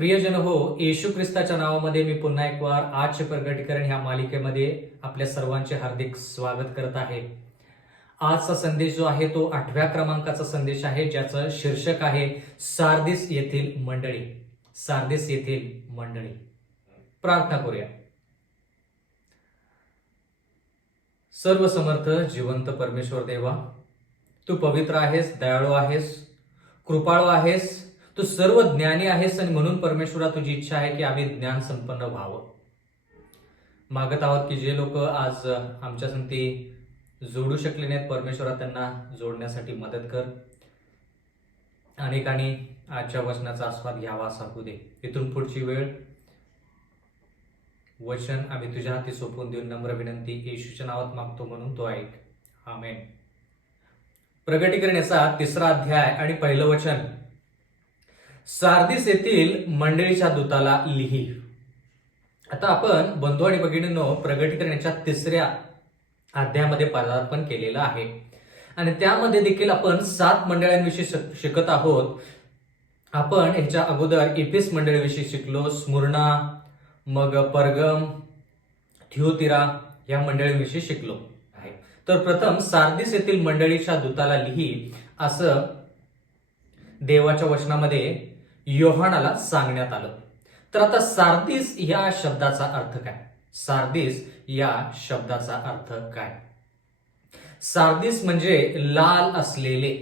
प्रियजन हो, येशू ख्रिस्ताच्या नावामध्ये मी पुन्हा एक वार आजचे प्रगटीकरण ह्या मालिकेमध्ये आपल्या सर्वांचे हार्दिक स्वागत करत आहे. आजचा संदेश जो आहे तो 8व्या क्रमांकाचा संदेश आहे, ज्याचं शीर्षक आहे सार्दिस येथील मंडळी. सार्दिस येथील मंडळी. प्रार्थना करूया. सर्व समर्थ जिवंत परमेश्वर देवा, तू पवित्र आहेस, दयाळू आहेस, कृपाळू आहेस, तू सर्व ज्ञानी आहेस आणि म्हणून परमेश्वरा तुझी इच्छा आहे की आम्ही ज्ञान संपन्न व्हावं. मागत आहोत की जे लोक आज आमच्या संगती जोडू शकले नाहीत, परमेश्वरा त्यांना जोडण्यासाठी मदत कर. अनेकांनी आजच्या वचनाचा आस्वाद घ्यावा सांगू दे. इथून पुढची वेळ वचन आम्ही तुझ्या हाती सोपवून देऊन नम्र विनंती येशूच्या नावात मागतो, म्हणून तो ऐक. आमेन. प्रगटीकरण याचा 3रा अध्याय आणि पहिलं वचन. सार्दिस येथील मंडळीच्या दूताला लिही. आता आपण बंधू आणि भगिनींनो प्रगटीकरणाच्या 3ऱ्या अध्यायामध्ये पदार्पण केलेलं आहे आणि त्यामध्ये देखील आपण 7 मंडळांविषयी शिकत आहोत. आपण ह्याच्या अगोदर एफेस मंडळीविषयी शिकलो, स्मुर्ना, मग परगम, थिओतिरा या मंडळींविषयी शिकलो आहे. तर प्रथम सार्दिस येथील मंडळीच्या दूताला लिही असं देवाच्या वचनामध्ये योहानाला सांगण्यात आलं. तर आता सार्दिस या शब्दाचा अर्थ काय? सार्दिस या शब्दाचा अर्थ काय? सार्दिस म्हणजे लाल असलेले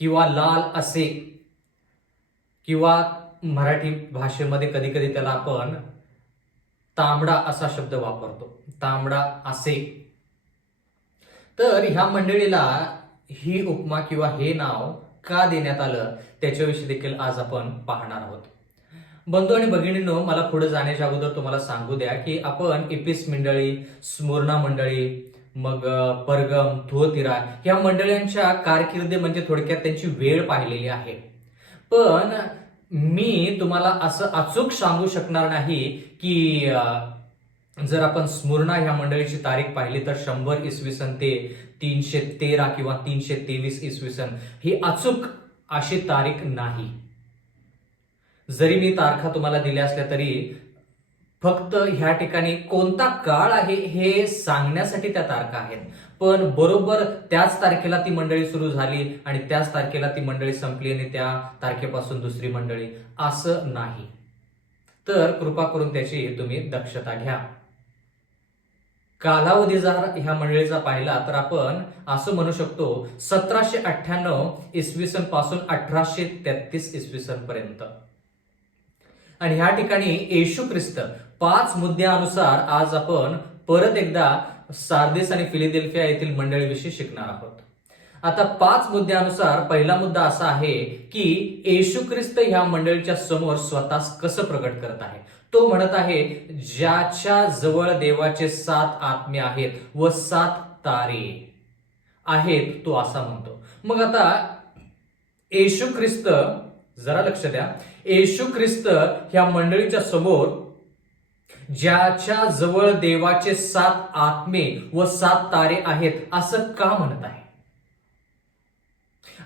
किंवा लाल असे, किंवा मराठी भाषेमध्ये कधी कधी त्याला आपण तांबडा असा शब्द वापरतो, तांबडा असे. तर ह्या मंडळीला ही उपमा किंवा हे नाव का देण्यात आलं त्याच्याविषयी देखील आज आपण पाहणार आहोत. बंधू आणि भगिनींनो, मला पुढे जाण्याच्या अगोदर तुम्हाला सांगू द्या की आपण एफेस मंडळी, स्मुर्ना मंडळी, मग परगम, थिओतिरा या मंडळींच्या कारकिर्दी म्हणजे थोडक्यात त्यांची वेळ पाहिलेली आहे. पण मी तुम्हाला असं अचूक सांगू शकणार नाही की जर आपण स्मुर्ना ह्या मंडळीची तारीख पाहिली तर 100 इसवी सन ते 313 किंवा 323 इसवी सन ही अचूक अशी तारीख नाही. जरी मी तारखा तुम्हाला दिल्या असल्या तरी फक्त ह्या ठिकाणी कोणता काळ आहे हे सांगण्यासाठी त्या तारखा आहेत. पण बरोबर त्याच तारखेला ती मंडळी सुरू झाली आणि त्याच तारखेला ती मंडळी संपली आणि त्या तारखेपासून दुसरी मंडळी, असं नाही. तर कृपा करून त्याची तुम्ही दक्षता घ्या. कालावधी जर ह्या मंडळीचा पाहिला तर आपण असं म्हणू शकतो 1798 इसवी सन पासून 1833 इसवी सन पर्यंत. आणि ह्या ठिकाणी येशू ख्रिस्त 5 मुद्द्यानुसार आज आपण परत एकदा सार्दिस आणि फिलाडेल्फिया येथील मंडळीविषयी शिकणार आहोत. आता 5 मुद्द्यानुसार पहिला मुद्दा असा आहे की येशू ख्रिस्त ह्या मंडळीच्या समोर स्वतःच कसं प्रकट करत आहे. तो म्हणत आहे, ज्याच्या जवळ देवाचे 7 आत्मे आहेत व 7 तारे आहेत, तो असा म्हणतो. मग आता येशू ख्रिस्त, जरा लक्ष द्या, येशू ख्रिस्त ह्या मंडळीच्या समोर ज्याच्या जवळ देवाचे 7 आत्मे व 7 तारे आहेत असं का म्हणत आहे?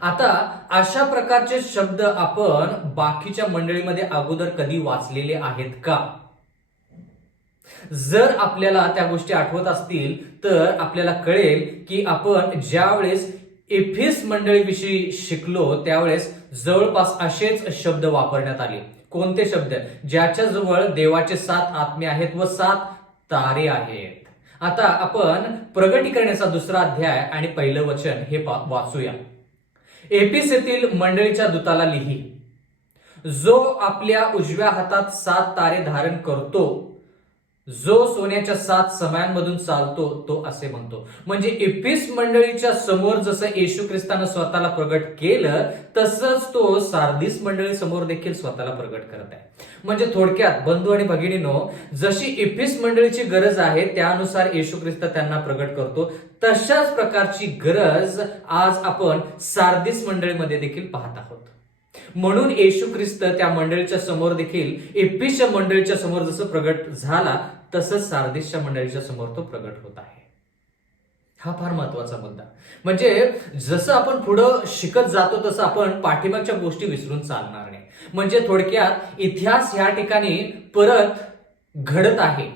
आता अशा प्रकारचे शब्द आपण बाकीच्या मंडळीमध्ये अगोदर कधी वाचलेले आहेत का? जर आपल्याला त्या गोष्टी आठवत असतील तर आपल्याला कळेल की आपण ज्यावेळेस एफेस मंडळीविषयी शिकलो त्यावेळेस जवळपास असेच शब्द वापरण्यात आले. कोणते शब्द? ज्याच्या जवळ देवाचे 7 आत्मे आहेत व 7 तारे आहेत. आता आपण प्रगटीकरणाचा 2रा अध्याय आणि पहिलं वचन हे वाचूया. एफेस येथील मंडळीच्या दूताला लिही, जो आपल्या उजव्या हातात 7 तारे धारण करतो, जो सोन्याच्या 7 समयांमधून चालतो, तो असे म्हणतो. म्हणजे एफेस मंडळीच्या समोर जसं येशू ख्रिस्तानं स्वतःला प्रगट केलं तसंच तो सार्दिस मंडळी समोर देखील स्वतःला प्रगट करत आहे. म्हणजे थोडक्यात बंधू आणि भगिनींनो, जशी एफेस मंडळीची गरज आहे त्यानुसार येशू ख्रिस्त त्यांना प्रगट करतो, तशाच प्रकारची गरज आज आपण सार्दिस मंडळीमध्ये देखील पाहत आहोत. म्हणून येशू ख्रिस्त त्या मंडळीच्या समोर देखील एफेसच्या मंडळीच्या समोर जसं प्रगट झाला तसंच सार्दिसच्या मंडळीच्या समोर तो प्रगट होत आहे. हा फार महत्वाचा मुद्दा. म्हणजे जसं आपण पुढं शिकत जातो तसं आपण पाठीमागच्या गोष्टी विसरून चालणार नाही. म्हणजे थोडक्यात इतिहास ह्या ठिकाणी परत घडत आहे.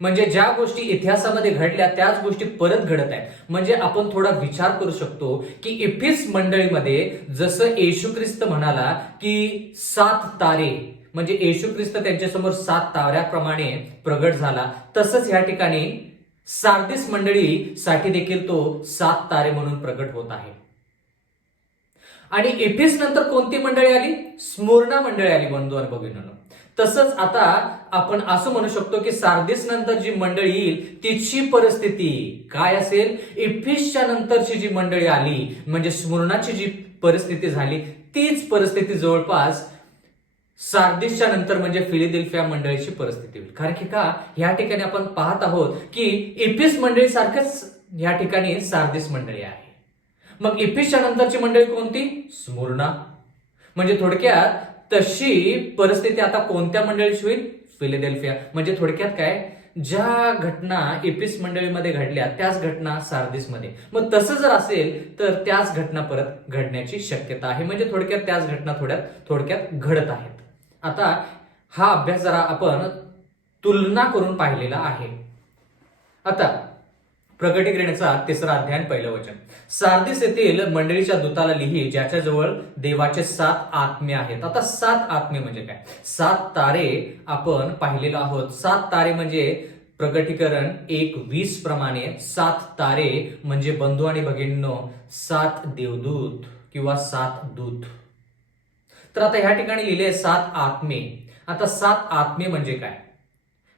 म्हणजे ज्या गोष्टी इतिहासामध्ये घडल्या त्याच गोष्टी परत घडत आहेत. म्हणजे आपण थोडा विचार करू शकतो की एफेस मंडळीमध्ये जसं येशू ख्रिस्त म्हणाला की 7 तारे, म्हणजे येशू ख्रिस्त त्यांच्यासमोर 7 ताऱ्याप्रमाणे प्रगट झाला, तसंच ह्या ठिकाणी सार्दिस मंडळीसाठी देखील तो 7 तारे म्हणून प्रगट होत आहे. आणि एफेस नंतर कोणती मंडळी आली? स्मुर्ना मंडळी आली बंधू आणि भगिनींनो. तसंच आता आपण असं म्हणू शकतो की सार्दिस नंतर जी मंडळी येईल तिची परिस्थिती काय असेल? एफेसच्या नंतरची जी मंडळी आली म्हणजे स्मुर्नाची जी परिस्थिती झाली तीच परिस्थिती जवळपास सार्दिसच्या नंतर म्हणजे फिलाडेल्फिया मंडळीची परिस्थिती होईल. कारण की का ह्या ठिकाणी आपण पाहत आहोत की एफेस मंडळी सारखंच ह्या ठिकाणी सार्दिस मंडळी आहे. मग एफेसच्या नंतरची मंडळी कोणती? स्मुर्ना. म्हणजे थोडक्यात तशी परिस्थिती आता कोणत्या मंडळीची होईल? फिलाडेल्फिया. म्हणजे थोडक्यात काय, ज्या घटना एफेस मंडळीमध्ये घडल्या त्याच घटना सार्दिसमध्ये, मग तसं जर असेल तर त्याच घटना परत घडण्याची शक्यता आहे. म्हणजे थोडक्यात त्याच घटना थोडक्यात घडत आहेत. आता हा अभ्यास जरा आपण तुलना करून पाहिलेला आहे. आता प्रकटीकरणाचा 3रा अध्याय 1 वचन. सार्दिस येथील मंडळीच्या दूताला लिही, ज्याच्याजवळ देवाचे 7 आत्मे आहेत. आता 7 आत्मे म्हणजे काय? 7 तारे आपण पाहिलेलो आहोत. 7 तारे म्हणजे प्रकटीकरण 1:20 प्रमाणे 7 तारे म्हणजे बंधू आणि भगिनींनो 7 देवदूत किंवा 7 दूत. तर आता ह्या ठिकाणी लिहिले 7 आत्मे. आता 7 आत्मे म्हणजे काय?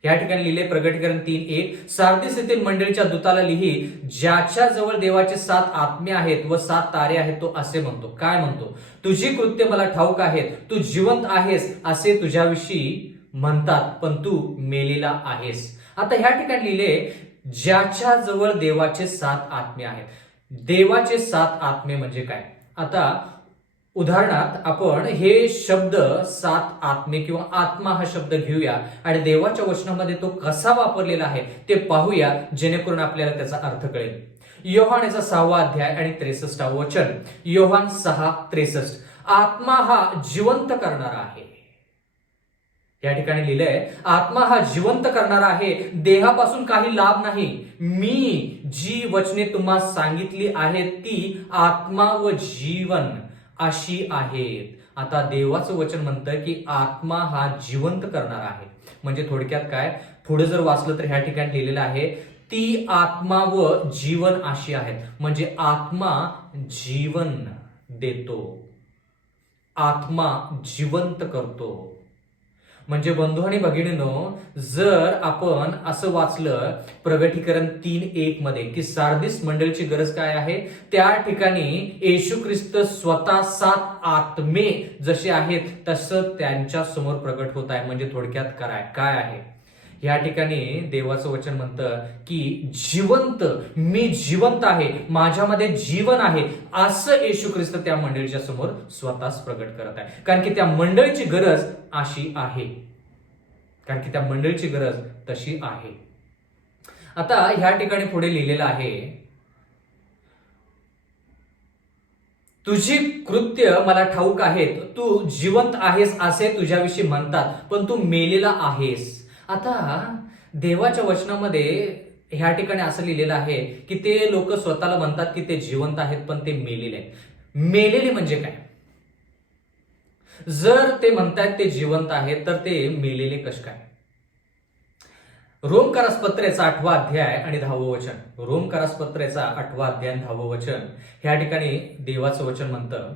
या ठिकाणी लिहिले प्रकटीकरण 3:1. सार्दिस येथील मंडळीच्या दूताला लिही, ज्याच्या जवळ देवाचे 7 आत्मे आहेत व 7 तारे आहेत, तो असे म्हणतो. काय म्हणतो? तुझी कृत्य मला ठाऊक आहेत, तू जिवंत आहेस असे तुझ्याविषयी म्हणतात, पण तू मेलेला आहेस. आता ह्या ठिकाणी लिहिले ज्याच्या जवळ देवाचे 7 आत्मे आहेत. देवाचे 7 आत्मे म्हणजे काय? आता उदाहरणार्थ आपण हे शब्द 7 आत्मे किंवा आत्मा हा शब्द घेऊया आणि देवाच्या वचनामध्ये तो कसा वापरलेला आहे ते पाहूया, जेणेकरून आपल्याला त्याचा अर्थ कळेल. योहान याचा 6वा अध्याय आणि 63वे वचन. योहान 6:63. आत्मा हा जिवंत करणारा आहे. या ठिकाणी लिहिलंय आत्मा हा जिवंत करणारा आहे, देहापासून काही लाभ नाही. मी जी वचने तुम्हाला सांगितली आहेत ती आत्मा व जीवन अशी आहेत. आता देवाचं वचन म्हणतं की आत्मा हा जिवंत करणार आहे. म्हणजे थोडक्यात काय, पुढे जर वाचलं तर ह्या ठिकाणी लिहिलेलं आहे ती आत्मा व जीवन अशी आहेत. म्हणजे आत्मा जीवन देतो, आत्मा जिवंत करतो. म्हणजे बंधू आणि भगिनींनो, जर आपण असं वाचलं प्रकटीकरण 3:1 मध्ये की सार्दिस मंडळीची गरज काय आहे, त्या ठिकाणी येशू ख्रिस्त स्वतः 7 आत्मे जसे आहेत तसं त्यांच्या समोर प्रकट होत आहे. म्हणजे थोडक्यात काय आहे या ठिकाणी देवाचं वचन म्हणतं की जिवंत, मी जिवंत आहे, माझ्यामध्ये जीवन आहे असं येशू ख्रिस्त त्या मंडळीच्या समोर स्वतःच प्रकट करत आहे. कारण की त्या मंडळीची गरज अशी आहे, कारण की त्या मंडळीची गरज तशी आहे. आता ह्या ठिकाणी पुढे लिहिलेलं आहे तुझी कृत्य मला ठाऊक आहेत, तू जिवंत आहेस असे तुझ्याविषयी म्हणतात, पण तू मेलेला आहेस. आता देवाच्या वचनामध्ये ह्या ठिकाणी असं लिहिलेलं आहे की ते लोक स्वतःला म्हणतात की ते जिवंत आहेत पण ते मेलेले आहेत. मेलेले म्हणजे काय? जर ते म्हणतात ते जिवंत आहेत तर ते मेलेले कसे काय? रोमकारासपत्रेचा 8वा अध्याय आणि 10वं वचन. रोमकारासपत्रेचा 8वा अध्याय आणि 10वं वचन. ह्या ठिकाणी देवाचं वचन म्हणतं,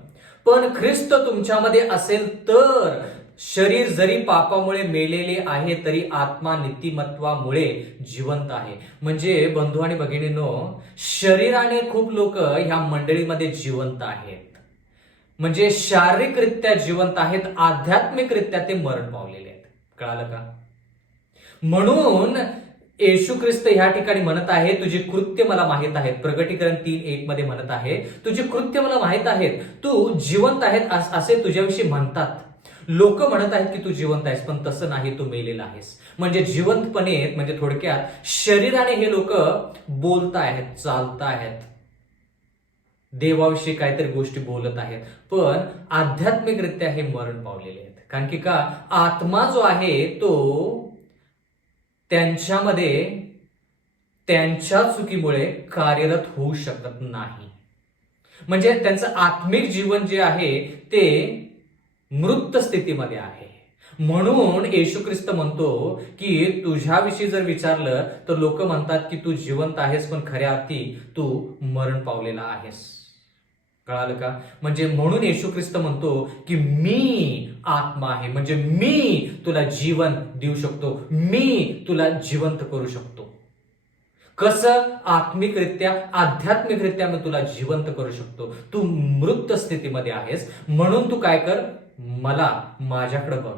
पण ख्रिस्त तुमच्यामध्ये असेल तर शरीर जरी पापामुळे मेलेले आहे तरी आत्मा नीतिमत्वामुळे जिवंत आहे. म्हणजे बंधू आणि भगिनींनो, शरीराने खूप लोक ह्या मंडळीमध्ये जिवंत आहेत, म्हणजे शारीरिकरित्या जिवंत आहेत, आध्यात्मिकरित्या ते मरण पावलेले आहेत. कळालं का? म्हणून येशू ख्रिस्त ह्या ठिकाणी म्हणत आहे तुझी कृत्य मला माहित आहेत. प्रकटीकरण 3:1 मध्ये म्हणत आहे तुझी कृत्य मला माहित आहेत, तू जिवंत आहेत असे तुझ्याविषयी म्हणतात. लोक म्हणत आहेत की तू जिवंत आहेस पण तसं नाही, तू मेलेला आहेस. म्हणजे जिवंतपणे म्हणजे थोडक्यात शरीराने हे लोक बोलत आहेत, चालत आहेत, देवाविषयी काहीतरी गोष्टी बोलत आहेत, पण आध्यात्मिकरित्या हे मरण पावलेले आहेत. कारण की का, आत्मा जो आहे तो त्यांच्यामध्ये त्यांच्या चुकीमुळे कार्यरत होऊ शकत नाही. म्हणजे त्यांचं आत्मिक जीवन जे आहे ते मृत स्थितीमध्ये आहे. म्हणून येशू ख्रिस्त म्हणतो की तुझ्याविषयी जर विचारलं तर लोक म्हणतात की तू जिवंत आहेस, पण खऱ्या अर्थी तू मरण पावलेला आहेस. कळालं का? म्हणजे म्हणून येशू ख्रिस्त म्हणतो की मी आत्मा आहे, म्हणजे मी तुला जीवन देऊ शकतो, मी तुला जिवंत करू शकतो. कसं? आत्मिकरित्या, आध्यात्मिकरित्या मी तुला जिवंत करू शकतो. तू मृत स्थितीमध्ये आहेस, म्हणून तू काय कर, मला माझ्याकडे बघ,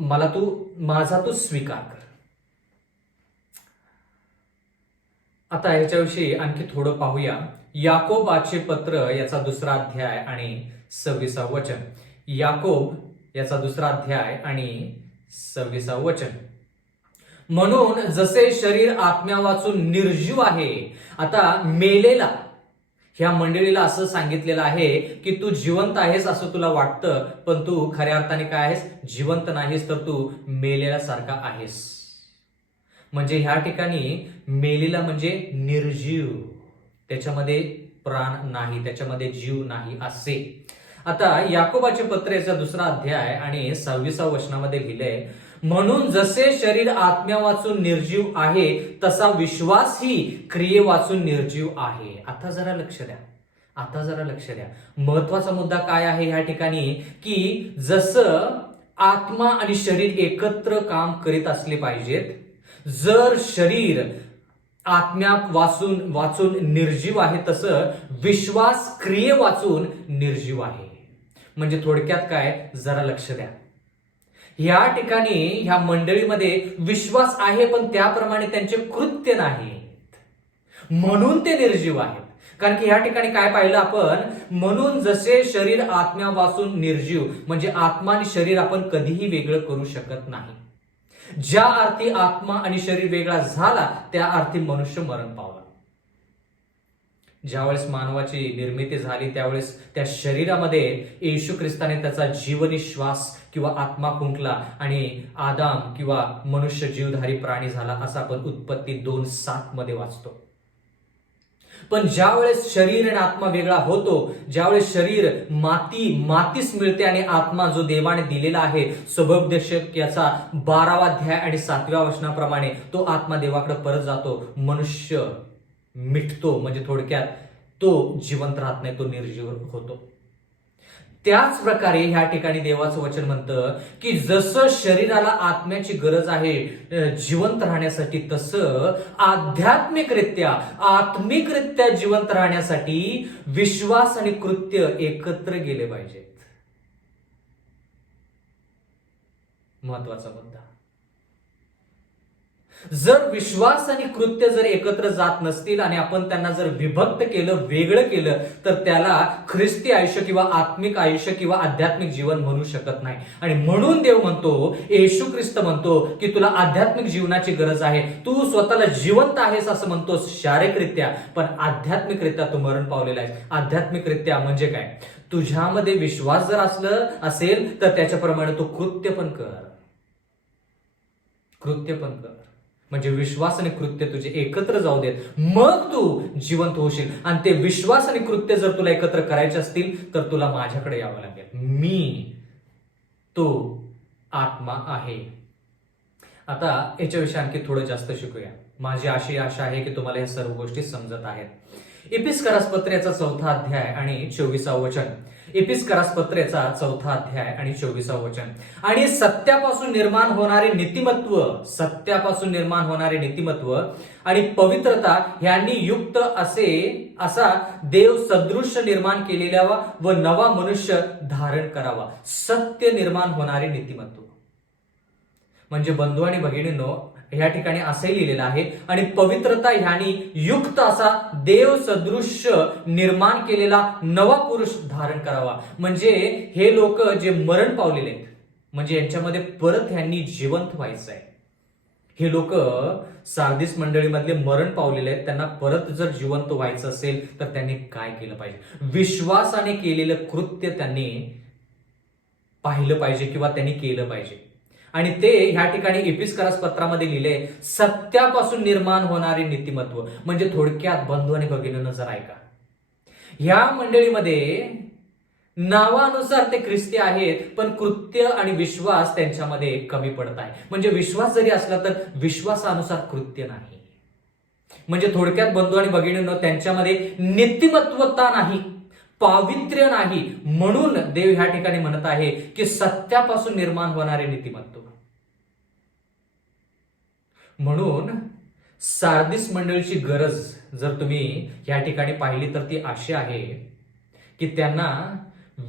मला तू माझा तू स्वीकार कर. आता ह्याच्याविषयी आणखी थोडं पाहूया. याकोबाचे पत्र याचा 2रा अध्याय आणि 26वा वचन. याकोब याचा 2रा अध्याय आणि 26वा वचन. म्हणून जसे शरीर आत्म्या वाचून निर्जीव आहे. आता मेलेला ह्या मंडळीला असं सांगितलेलं आहे की तू जिवंत आहेस असं तुला वाटतं, पण तू खऱ्या अर्थाने काय आहेस? जिवंत नाहीस, तर तू मेलेला सारखा आहेस. म्हणजे ह्या ठिकाणी मेलेला म्हणजे निर्जीव, त्याच्यामध्ये प्राण नाही, त्याच्यामध्ये जीव नाही असे. आता याकोबाचे पत्र याचा 2रा अध्याय आणि 26व्या वचनामध्ये लिहिलंय, म्हणून जसे शरीर आत्म्या वाचून निर्जीव आहे तसा विश्वासही क्रिये वाचून निर्जीव आहे. आता जरा लक्ष द्या, महत्वाचा मुद्दा काय आहे ह्या ठिकाणी, की जसं आत्मा आणि शरीर एकत्र काम करीत असले पाहिजेत, जर शरीर आत्म्या वाचून निर्जीव आहे, तसं विश्वास क्रिये वाचून निर्जीव आहे. म्हणजे थोडक्यात काय, जरा लक्ष द्या. या ठिकाणी ह्या मंडळीमध्ये विश्वास आहे, पण त्याप्रमाणे त्यांचे कृत्य नाहीत, म्हणून ते निर्जीव आहेत. कारण की या ठिकाणी काय पाहिलं आपण, म्हणून जसे शरीर आत्म्या वाचून निर्जीव, म्हणजे आत्मा आणि शरीर आपण कधीही वेगळं करू शकत नाही. ज्या अर्थी आत्मा आणि शरीर वेगळा झाला त्या अर्थी मनुष्य मरण पावला. ज्यावेळेस मानवाची निर्मिती झाली त्यावेळेस त्या शरीरामध्ये येशू ख्रिस्ताने त्याचा जीवनी श्वास किंवा आत्मा फुंकला आणि आदाम किंवा मनुष्य जीवधारी प्राणी झाला, असा आपण उत्पत्ती 2:7 मध्ये वाचतो. पण ज्यावेळेस शरीर आणि आत्मा वेगळा होतो, ज्यावेळेस शरीर मातीस मिळते आणि आत्मा जो देवाने दिलेला आहे, सुबोपदेशक याचा 12वा अध्याय आणि 7व्या वचनाप्रमाणे तो आत्मा देवाकडे परत जातो, मनुष्य मिटतो. म्हणजे थोडक्यात तो जिवंत राहत नाही, तो निर्जीव होतो. त्याच प्रकारे ह्या ठिकाणी देवाचं वचन म्हणतं की जसं शरीराला आत्म्याची गरज आहे जिवंत राहण्यासाठी, तसं आत्मिकरित्या जिवंत राहण्यासाठी विश्वास आणि कृत्य एकत्र गेले पाहिजेत. महत्वाचा मुद्दा. जर विश्वास आणि कृत्य जर एकत्र जात नसतील आणि आपण त्यांना जर विभक्त केलं, वेगळं केलं, तर त्याला ख्रिस्ती आयुष्य किंवा आत्मिक आयुष्य किंवा आध्यात्मिक जीवन म्हणू शकत नाही. आणि म्हणून देव म्हणतो, येशू ख्रिस्त म्हणतो की तुला आध्यात्मिक जीवनाची गरज आहे. तू स्वतःला जिवंत आहेस असं म्हणतोस शारीरिकरित्या, पण आध्यात्मिकरित्या तू मरण पावलेला आहेस. आध्यात्मिकरित्या म्हणजे काय? तुझ्यामध्ये विश्वास जर असेल तर त्याच्याप्रमाणे तू कृत्य पण कर. म्हणजे विश्वास आणि कृत्य तुझे एकत्र जाऊ देत, मग तू जिवंत होशील. आणि ते विश्वास आणि कृत्य जर तुला एकत्र करायचे असतील तर तुला माझ्याकडे यावं लागेल. मी तो आत्मा आहे. आता याच्याविषयी आणखी थोडं जास्त शिकूया. माझी अशी आशा आहे की तुम्हाला या सर्व गोष्टी समजत आहेत. एपिस्करास पत्र याचा 4था अध्याय आणि 24वा वचन. एपिस्करास पत्र याचा 4था अध्याय आणि 24वा वचन. आणि सत्यापासून निर्माण होणारे नीतिमत्व आणि पवित्रता ह्यांनी युक्त असा देव सदृश्य निर्माण केलेला व नवा मनुष्य धारण करावा. सत्य निर्माण होणारे नीतिमत्व म्हणजे बंधू आणि भगिनींनो, या ठिकाणी असंही लिहिलेलं आहे, आणि पवित्रता ह्यानी युक्त असा देव सदृश्य निर्माण केलेला नवा पुरुष धारण करावा. म्हणजे हे लोक जे मरण पावलेले आहेत, म्हणजे यांच्यामध्ये परत ह्यांनी जिवंत व्हायचं आहे. हे लोक सार्दिस मंडळीमधले मरण पावलेले आहेत. त्यांना परत जर जिवंत व्हायचं असेल तर त्यांनी काय केलं पाहिजे? विश्वासाने केलेलं कृत्य त्यांनी पाहिलं पाहिजे किंवा त्यांनी केलं पाहिजे. आणि ते ह्या ठिकाणी एपिस्करास पत्रामध्ये लिहिले, सत्यापासून निर्माण होणारे नीतिमत्व. म्हणजे थोडक्यात बंधू आणि भगिनींनो जर ऐका, ह्या मंडळीमध्ये नावानुसार ते ख्रिस्ती आहेत, पण कृत्य आणि विश्वास त्यांच्यामध्ये कमी पडत आहे. म्हणजे विश्वास जरी असला तर विश्वासानुसार कृत्य नाही. म्हणजे थोडक्यात बंधू आणि भगिनींनो, त्यांच्यामध्ये नीतिमत्वता नाही, पावित्र्य नाही. म्हणून देव ह्या ठिकाणी म्हणत आहे की सत्यापासून निर्माण होणारे नीतिमत्व. म्हणून सार्दिस मंडळीची गरज जर तुम्ही या ठिकाणी पाहिली तर ती अशी आहे की त्यांना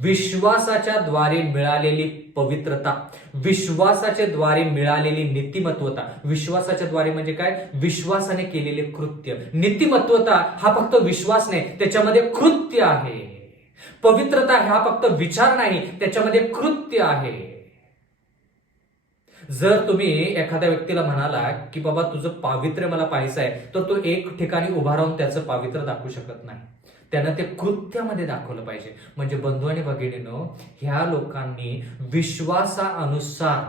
विश्वासाच्या द्वारे मिळालेली पवित्रता, विश्वासाच्या द्वारे मिळालेली नीतिमत्वता. विश्वासाच्या द्वारे म्हणजे काय? विश्वासाने केलेले कृत्य. नीतिमत्वता हा फक्त विश्वास नाही, त्याच्यामध्ये कृत्य आहे. पवित्रता हा फक्त विचार नाही, त्याच्यामध्ये कृत्य आहे. जर तुम्ही एखाद्या व्यक्तीला म्हणाला की बाबा तुझं पावित्र्य मला पाहायचं आहे, तर तो एक ठिकाणी उभा राहून त्याचं पावित्र्य दाखवू शकत नाही. त्यानं ते कृत्यामध्ये दाखवलं पाहिजे. म्हणजे बंधू आणि भगिनींनो, ह्या लोकांनी विश्वासानुसार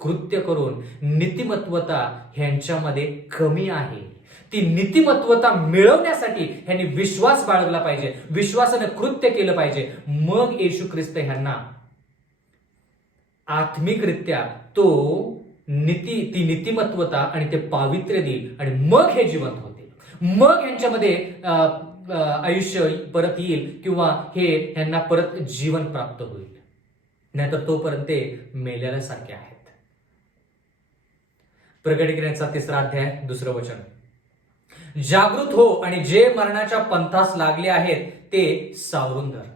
कृत्य करून नीतिमत्वता ह्यांच्यामध्ये कमी आहे. ती नीतिमत्वता मिळवण्यासाठी ह्यांनी विश्वास बाळगला पाहिजे, विश्वासाने कृत्य केलं पाहिजे. मग येशू ख्रिस्त ह्यांना आत्मिकरित्या ती नीतिमत्वता आणि ते पावित्र्य देईल आणि मग हे जिवंत होतील. मग यांच्यामध्ये आयुष्य परत येईल किंवा ह्यांना परत जीवन प्राप्त होईल. नाहीतर तोपर्यंत ते मेलेल्यासारखे आहेत. प्रकटीकरणाचा 3रा अध्याय 2रं वचन, जागृत हो आणि जे मरणाच्या पंथास लागले आहेत ते सावरून धर.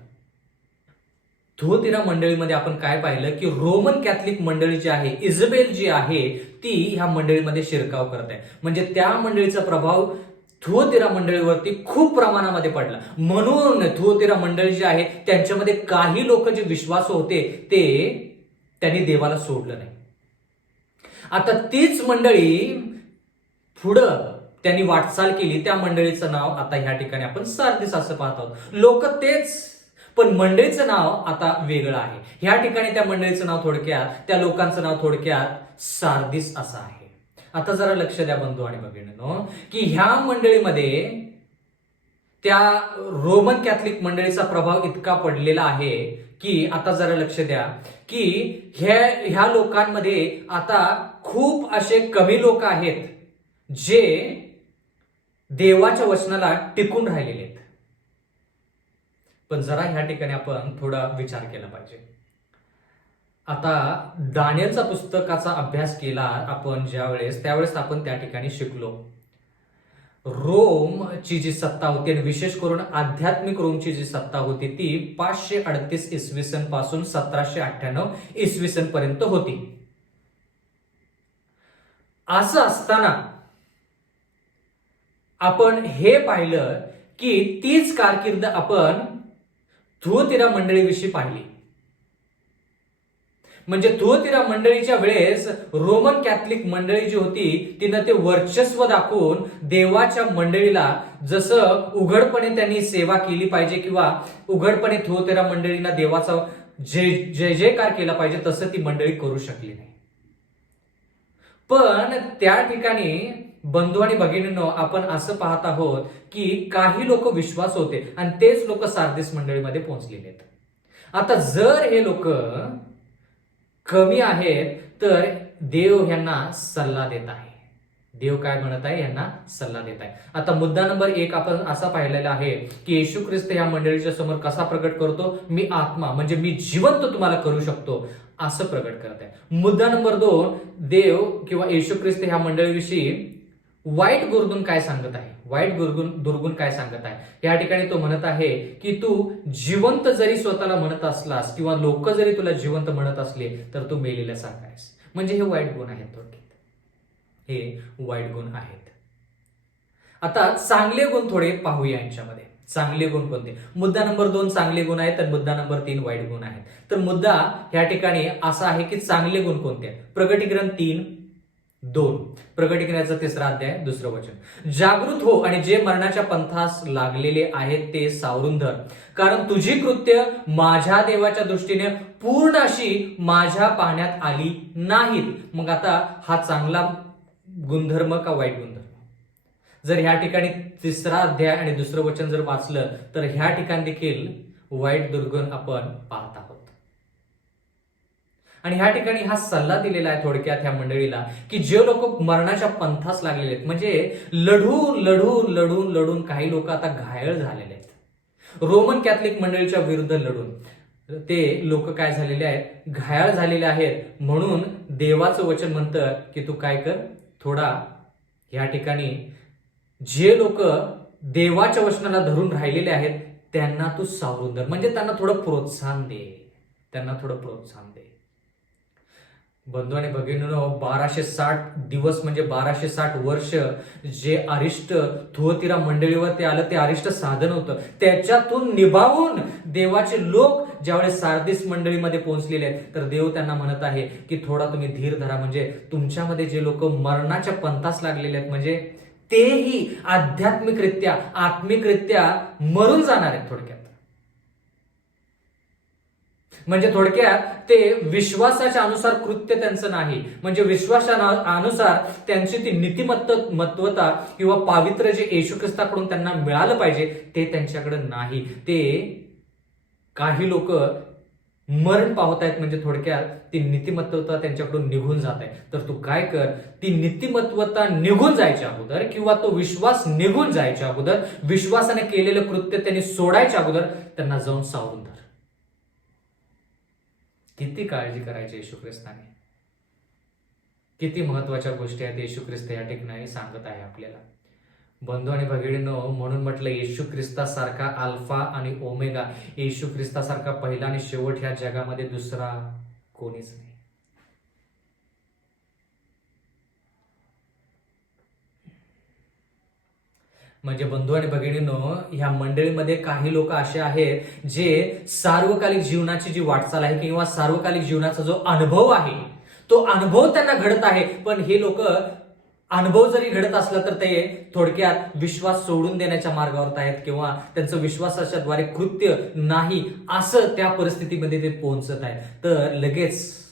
थुआतीरा मंडळीमध्ये आपण काय पाहिलं की रोमन कॅथलिक मंडळी जी आहे, इझबेल जी आहे, ती ह्या मंडळीमध्ये शिरकाव करत आहे. म्हणजे त्या मंडळीचा प्रभाव थुआतीरा मंडळीवरती खूप प्रमाणामध्ये पडला. म्हणून थुआतीरा मंडळी जी आहे त्यांच्यामध्ये काही लोक जे विश्वासू होते ते त्यांनी देवाला सोडलं नाही. आता तीच मंडळी पुढं त्यांनी वाटचाल केली. त्या मंडळीचं नाव आता ह्या ठिकाणी आपण सार्दिस असं पाहत आहोत. लोक तेच, पण मंडळीचं नाव आता वेगळं आहे. ह्या ठिकाणी त्या मंडळीचं नाव थोडक्यात, त्या लोकांचं नाव थोडक्यात सार्दिस असं आहे. आता जरा लक्ष द्या बंधू आणि भगिनींनो, की ह्या मंडळीमध्ये त्या रोमन कॅथलिक मंडळीचा प्रभाव इतका पडलेला आहे की आता जरा लक्ष द्या की ह्या लोकांमध्ये आता खूप असे कमी लोक आहेत जे देवाच्या वचनाला टिकून राहिलेले आहेत. पण जरा ह्या ठिकाणी आपण थोडा विचार केला पाहिजे. आता दानिएलचा पुस्तकाचा अभ्यास केला आपण त्यावेळेस आपण त्या ठिकाणी शिकलो, रोमची जी सत्ता होती आणि विशेष करून आध्यात्मिक रोमची जी सत्ता होती ती 538 इसवी सन पासून 1798 इसवी सन पर्यंत होती. असं असताना आपण हे पाहिलं की तीच कारकीर्द आपण थुआतीरा मंडळीविषयी पाहिली. म्हणजे थुआतीरा मंडळीच्या वेळेस रोमन कॅथलिक मंडळी जी होती तिनं ते वर्चस्व दाखवून देवाच्या मंडळीला जसं उघडपणे त्यांनी सेवा केली पाहिजे किंवा उघडपणे थुआतीरा मंडळींना देवाचा जय जयकार केला पाहिजे तसं ती मंडळी करू शकली नाही. पण त्या ठिकाणी बंधू आणि भगिनींनो, आपण असं पाहत आहोत की काही लोक विश्वास होते आणि तेच लोक सार्दिस मंडळीमध्ये पोहोचलेले आहेत. आता जर हे लोक कमी आहेत तर देव यांना सल्ला देत आहे. देव काय म्हणत आहे? यांना सल्ला देत आहे. आता मुद्दा नंबर 1 आपण असा पाहिलेला आहे की येशू ख्रिस्त या मंडळीच्या समोर कसा प्रकट करतो? मी आत्मा म्हणजे मी जिवंत तुम्हाला करू शकतो असं प्रकट करत आहे. मुद्दा नंबर 2, देव किंवा येशू ख्रिस्त ह्या मंडळीविषयी वाईट गुणगुण काय सांगत आहे? वाईट दुर्गुण काय सांगत आहे? या ठिकाणी तो म्हणत आहे की तू जिवंत जरी स्वतःला म्हणत असलास किंवा लोक जरी तुला जिवंत म्हणत असले तर तू मेलेल्यासारखा आहेस. म्हणजे हे वाईट गुण आहेत. थोडक्यात हे वाईट गुण आहेत. आता चांगले गुण थोडे पाहूया यांच्यामध्ये. चांगले गुण कोणते? मुद्दा नंबर 2 चांगले गुण आहेत तर मुद्दा नंबर 3 वाईट गुण आहेत. तर मुद्दा या ठिकाणी असा आहे की चांगले गुण कोणते आहेत? प्रकटीकरण 3 2. प्रकटीकरणाचा 3रा अध्याय 2रं वचन. जागृत हो आणि जे मरणाच्या पंथास लागलेले आहेत ते सावरून धर, कारण तुझी कृत्य माझ्या देवाच्या दृष्टीने पूर्ण अशी माझ्या पाहण्यात आली नाहीत. मग आता हा चांगला गुणधर्म का वाईट गुणधर्म? जर ह्या ठिकाणी 3रा अध्याय आणि 2रं वचन जर वाचलं तर ह्या ठिकाणी देखील वाईट दुर्गुण आपण पाहत आहोत. आणि ह्या ठिकाणी हा सल्ला दिलेला आहे थोडक्यात ह्या मंडळीला, की जे लोक मरणाच्या पंथास लागलेले आहेत, म्हणजे लढून लढून लढून लढून काही लोक आता घायल झालेले आहेत. रोमन कॅथलिक मंडळीच्या विरुद्ध लढून ते लोक काय झालेले आहेत, घायल झालेले आहेत. म्हणून देवाचं वचन म्हणतं की तू काय कर, थोडा ह्या ठिकाणी जे लोक देवाच्या वचनाला धरून राहिलेले आहेत त्यांना तू सावरून धर, म्हणजे त्यांना थोडं प्रोत्साहन दे, त्यांना थोडं प्रोत्साहन दे. बंधू आणि भगिनींनो, 1260 दिवस म्हणजे 1260 वर्ष जे अरिष्ट थुअतिरा मंडळीवरती आलं ते अरिष्ट साधन होतं. त्याच्यातून निभावून देवाचे लोक ज्यावेळेस सार्दिस मंडळीमध्ये पोहोचलेले आहेत तर देव त्यांना म्हणत आहे की थोडा तुम्ही धीर धरा, म्हणजे तुमच्यामध्ये जे लोक मरणाच्या पंथास लागलेले आहेत म्हणजे तेही आध्यात्मिकरित्या आत्मिकरित्या मरून जाणार आहेत. म्हणजे थोडक्यात ते विश्वासाच्या अनुसार कृत्य त्यांचं नाही, म्हणजे विश्वासानुसार त्यांची ती नीतिमत्वता किंवा पावित्र्य जे येशू ख्रिस्ताकडून त्यांना मिळालं पाहिजे ते त्यांच्याकडे नाही. ते काही लोक मरण पावत आहेत, म्हणजे थोडक्यात ती नीतिमत्वता त्यांच्याकडून निघून जात आहे. तर तू काय कर, ती नीतिमत्वता निघून जायच्या अगोदर किंवा तो विश्वास निघून जायच्या अगोदर, विश्वासाने केलेलं कृत्य त्यांनी सोडायच्या अगोदर त्यांना जाऊन सावरून धर. किती काळजी करायची येशू ख्रिस्ताने, किती महत्वाच्या गोष्टी आहेत येशू ख्रिस्त या ठिकाणी सांगत आहे आपल्याला. बंधू आणि भगिनींनो, म्हणून म्हटलं येशू ख्रिस्तासारखा अल्फा आणि ओमेगा, येशू ख्रिस्तासारखा पहिला आणि शेवट ह्या जगामध्ये दुसरा कोणीच नाही. म्हणजे बंधू आणि भगिनींनो, ह्या मंडळीमध्ये काही लोक असे आहेत जे सार्वकालिक जीवनाची जी वाटचाल आहे किंवा सार्वकालिक जीवनाचा जो अनुभव आहे तो अनुभव त्यांना घडत आहे, पण हे लोक अनुभव जरी घडत असला तर ते थोडक्यात विश्वास सोडून देण्याच्या मार्गावर आहेत किंवा त्यांचं विश्वासाच्या द्वारे कृत्य नाही असं त्या परिस्थितीमध्ये ते पोहोचत आहेत. तर लगेच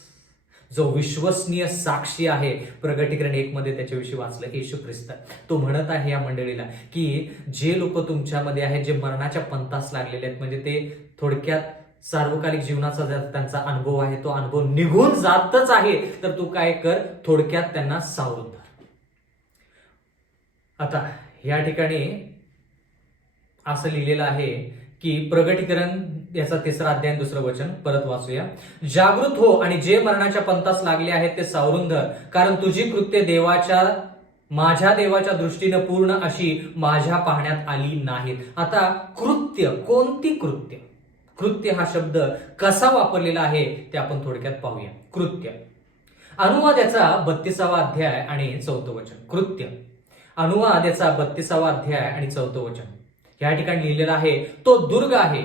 जो विश्वसनीय साक्षी आहे, प्रकटीकरण 1 मध्ये त्याच्याविषयी वाचलं, येशू ख्रिस्त, तो म्हणत आहे या मंडळीला की जे लोक तुमच्यामध्ये आहेत जे मरणाच्या पंथास लागलेले आहेत, म्हणजे ते थोडक्यात सार्वकालिक जीवनाचा त्यांचा अनुभव आहे तो अनुभव निघून जातच आहे, तर तू काय कर, थोडक्यात त्यांना सावरून धर. आता या ठिकाणी असं लिहिलेलं आहे की प्रकटीकरण याचा 3रा अध्याय 2रं वचन परत वाचूया. जागृत हो आणि जे मरणाच्या पंथास लागले आहेत ते सावरून धर, कारण तुझी कृत्य माझ्या देवाच्या दृष्टीने पूर्ण अशी माझ्या पाहण्यात आली नाहीत. आता कृत्य, कोणती कृत्य? कृत्य हा शब्द कसा वापरलेला आहे ते आपण थोडक्यात पाहूया. कृत्य अनुवाद याचा 32वा अध्याय आणि 4थं वचन. कृत्य अनुवाद याचा 32वा अध्याय आणि 4थं वचन. या ठिकाणी लिहिलेलं आहे, तो दुर्ग आहे,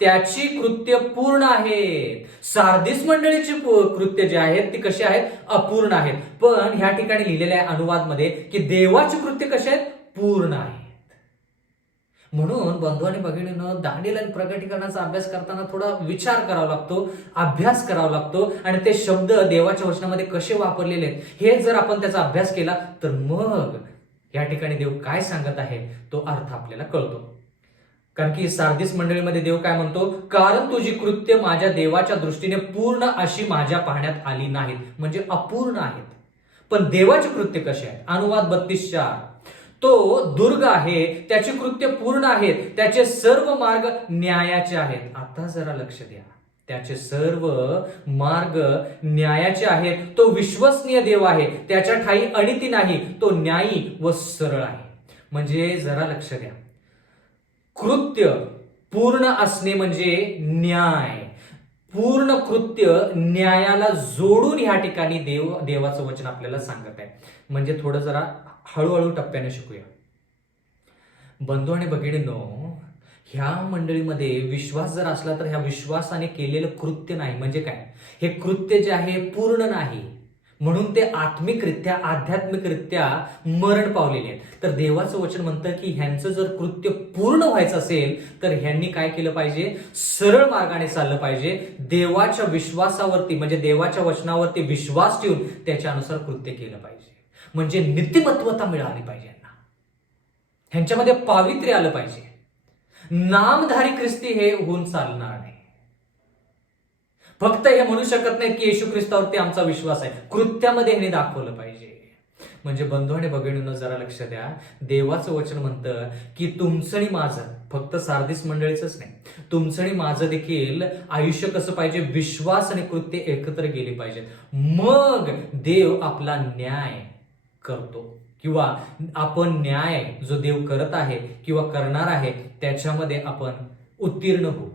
त्याची कृत्य पूर्ण आहेत. सार्दिस मंडळीची कृत्य जे आहेत ती कशी आहेत, अपूर्ण आहेत. पण ह्या ठिकाणी लिहिलेल्या आहे अनुवाद मध्ये की देवाची कृत्य कशी आहेत, पूर्ण आहेत. म्हणून बंधू आणि भगिनींनो, दानिएल आणि प्रकटीकरणाचा अभ्यास करताना थोडा विचार करावा लागतो, अभ्यास करावा लागतो, आणि ते शब्द देवाच्या वचनामध्ये कसे वापरलेले आहेत हे जर आपण त्याचा अभ्यास केला तर मग या ठिकाणी देव काय सांगत आहे तो अर्थ आपल्याला कळतो. कारण की सार्दिस मंडळीमध्ये देव काय म्हणतो, कारण तुझी कृत्य माझ्या देवाच्या दृष्टीने पूर्ण अशी माझ्या पाहण्यात आली नाहीत, म्हणजे अपूर्ण आहेत. पण देवाची कृत्य कशी आहेत? अनुवाद 32:4, तो दुर्ग आहे, त्याची कृत्य पूर्ण आहेत, त्याचे सर्व मार्ग न्यायाचे आहेत. आता जरा लक्ष द्या, त्याचे सर्व मार्ग न्यायाचे आहेत. तो विश्वसनीय देव आहे, त्याच्या ठाई अनिती नाही, तो न्यायी व सरळ आहे. म्हणजे जरा लक्ष द्या, कृत्य पूर्ण असणे म्हणजे न्याय, पूर्ण कृत्य न्यायाला जोडून ह्या ठिकाणी देवाचं वचन आपल्याला सांगत आहे. म्हणजे थोडं जरा हळूहळू टप्प्याने शिकूया. बंधू आणि भगिनींनो, ह्या मंडळीमध्ये विश्वास जर असला तर ह्या विश्वासाने केलेलं कृत्य नाही. म्हणजे काय, हे कृत्य जे आहे पूर्ण नाही. म्हणून ते आत्मिकरित्या आध्यात्मिकरित्या मरण पावलेले आहेत. तर देवाचं वचन म्हणतं की ह्यांचं जर कृत्य पूर्ण व्हायचं असेल तर ह्यांनी काय केलं पाहिजे? सरळ मार्गाने चाललं पाहिजे. देवाच्या विश्वासावरती म्हणजे देवाच्या वचनावरती विश्वास ठेवून त्याच्यानुसार कृत्य केलं पाहिजे. म्हणजे नीतिमत्वता मिळाली पाहिजे यांना, ह्यांच्यामध्ये पावित्र्य आलं पाहिजे. नामधारी ख्रिस्ती हे होऊन चालणार नाही. फक्त हे म्हणू शकत नाही की येशू ख्रिस्तावरती आमचा विश्वास आहे, कृत्यामध्ये ह्याने दाखवलं पाहिजे. म्हणजे बंधू आणि भगिनींनो जरा लक्ष द्या. देवाचं वचन म्हणतं की तुमचं आणि माझं, फक्त सार्दिस मंडळीचंच नाही, तुमचं आणि माझं देखील आयुष्य कसं पाहिजे? विश्वास आणि कृत्य एकत्र गेले पाहिजेत. मग देव आपला न्याय करतो किंवा आपण न्याय जो देव करत आहे किंवा करणार आहे त्याच्यामध्ये आपण उत्तीर्ण होऊ.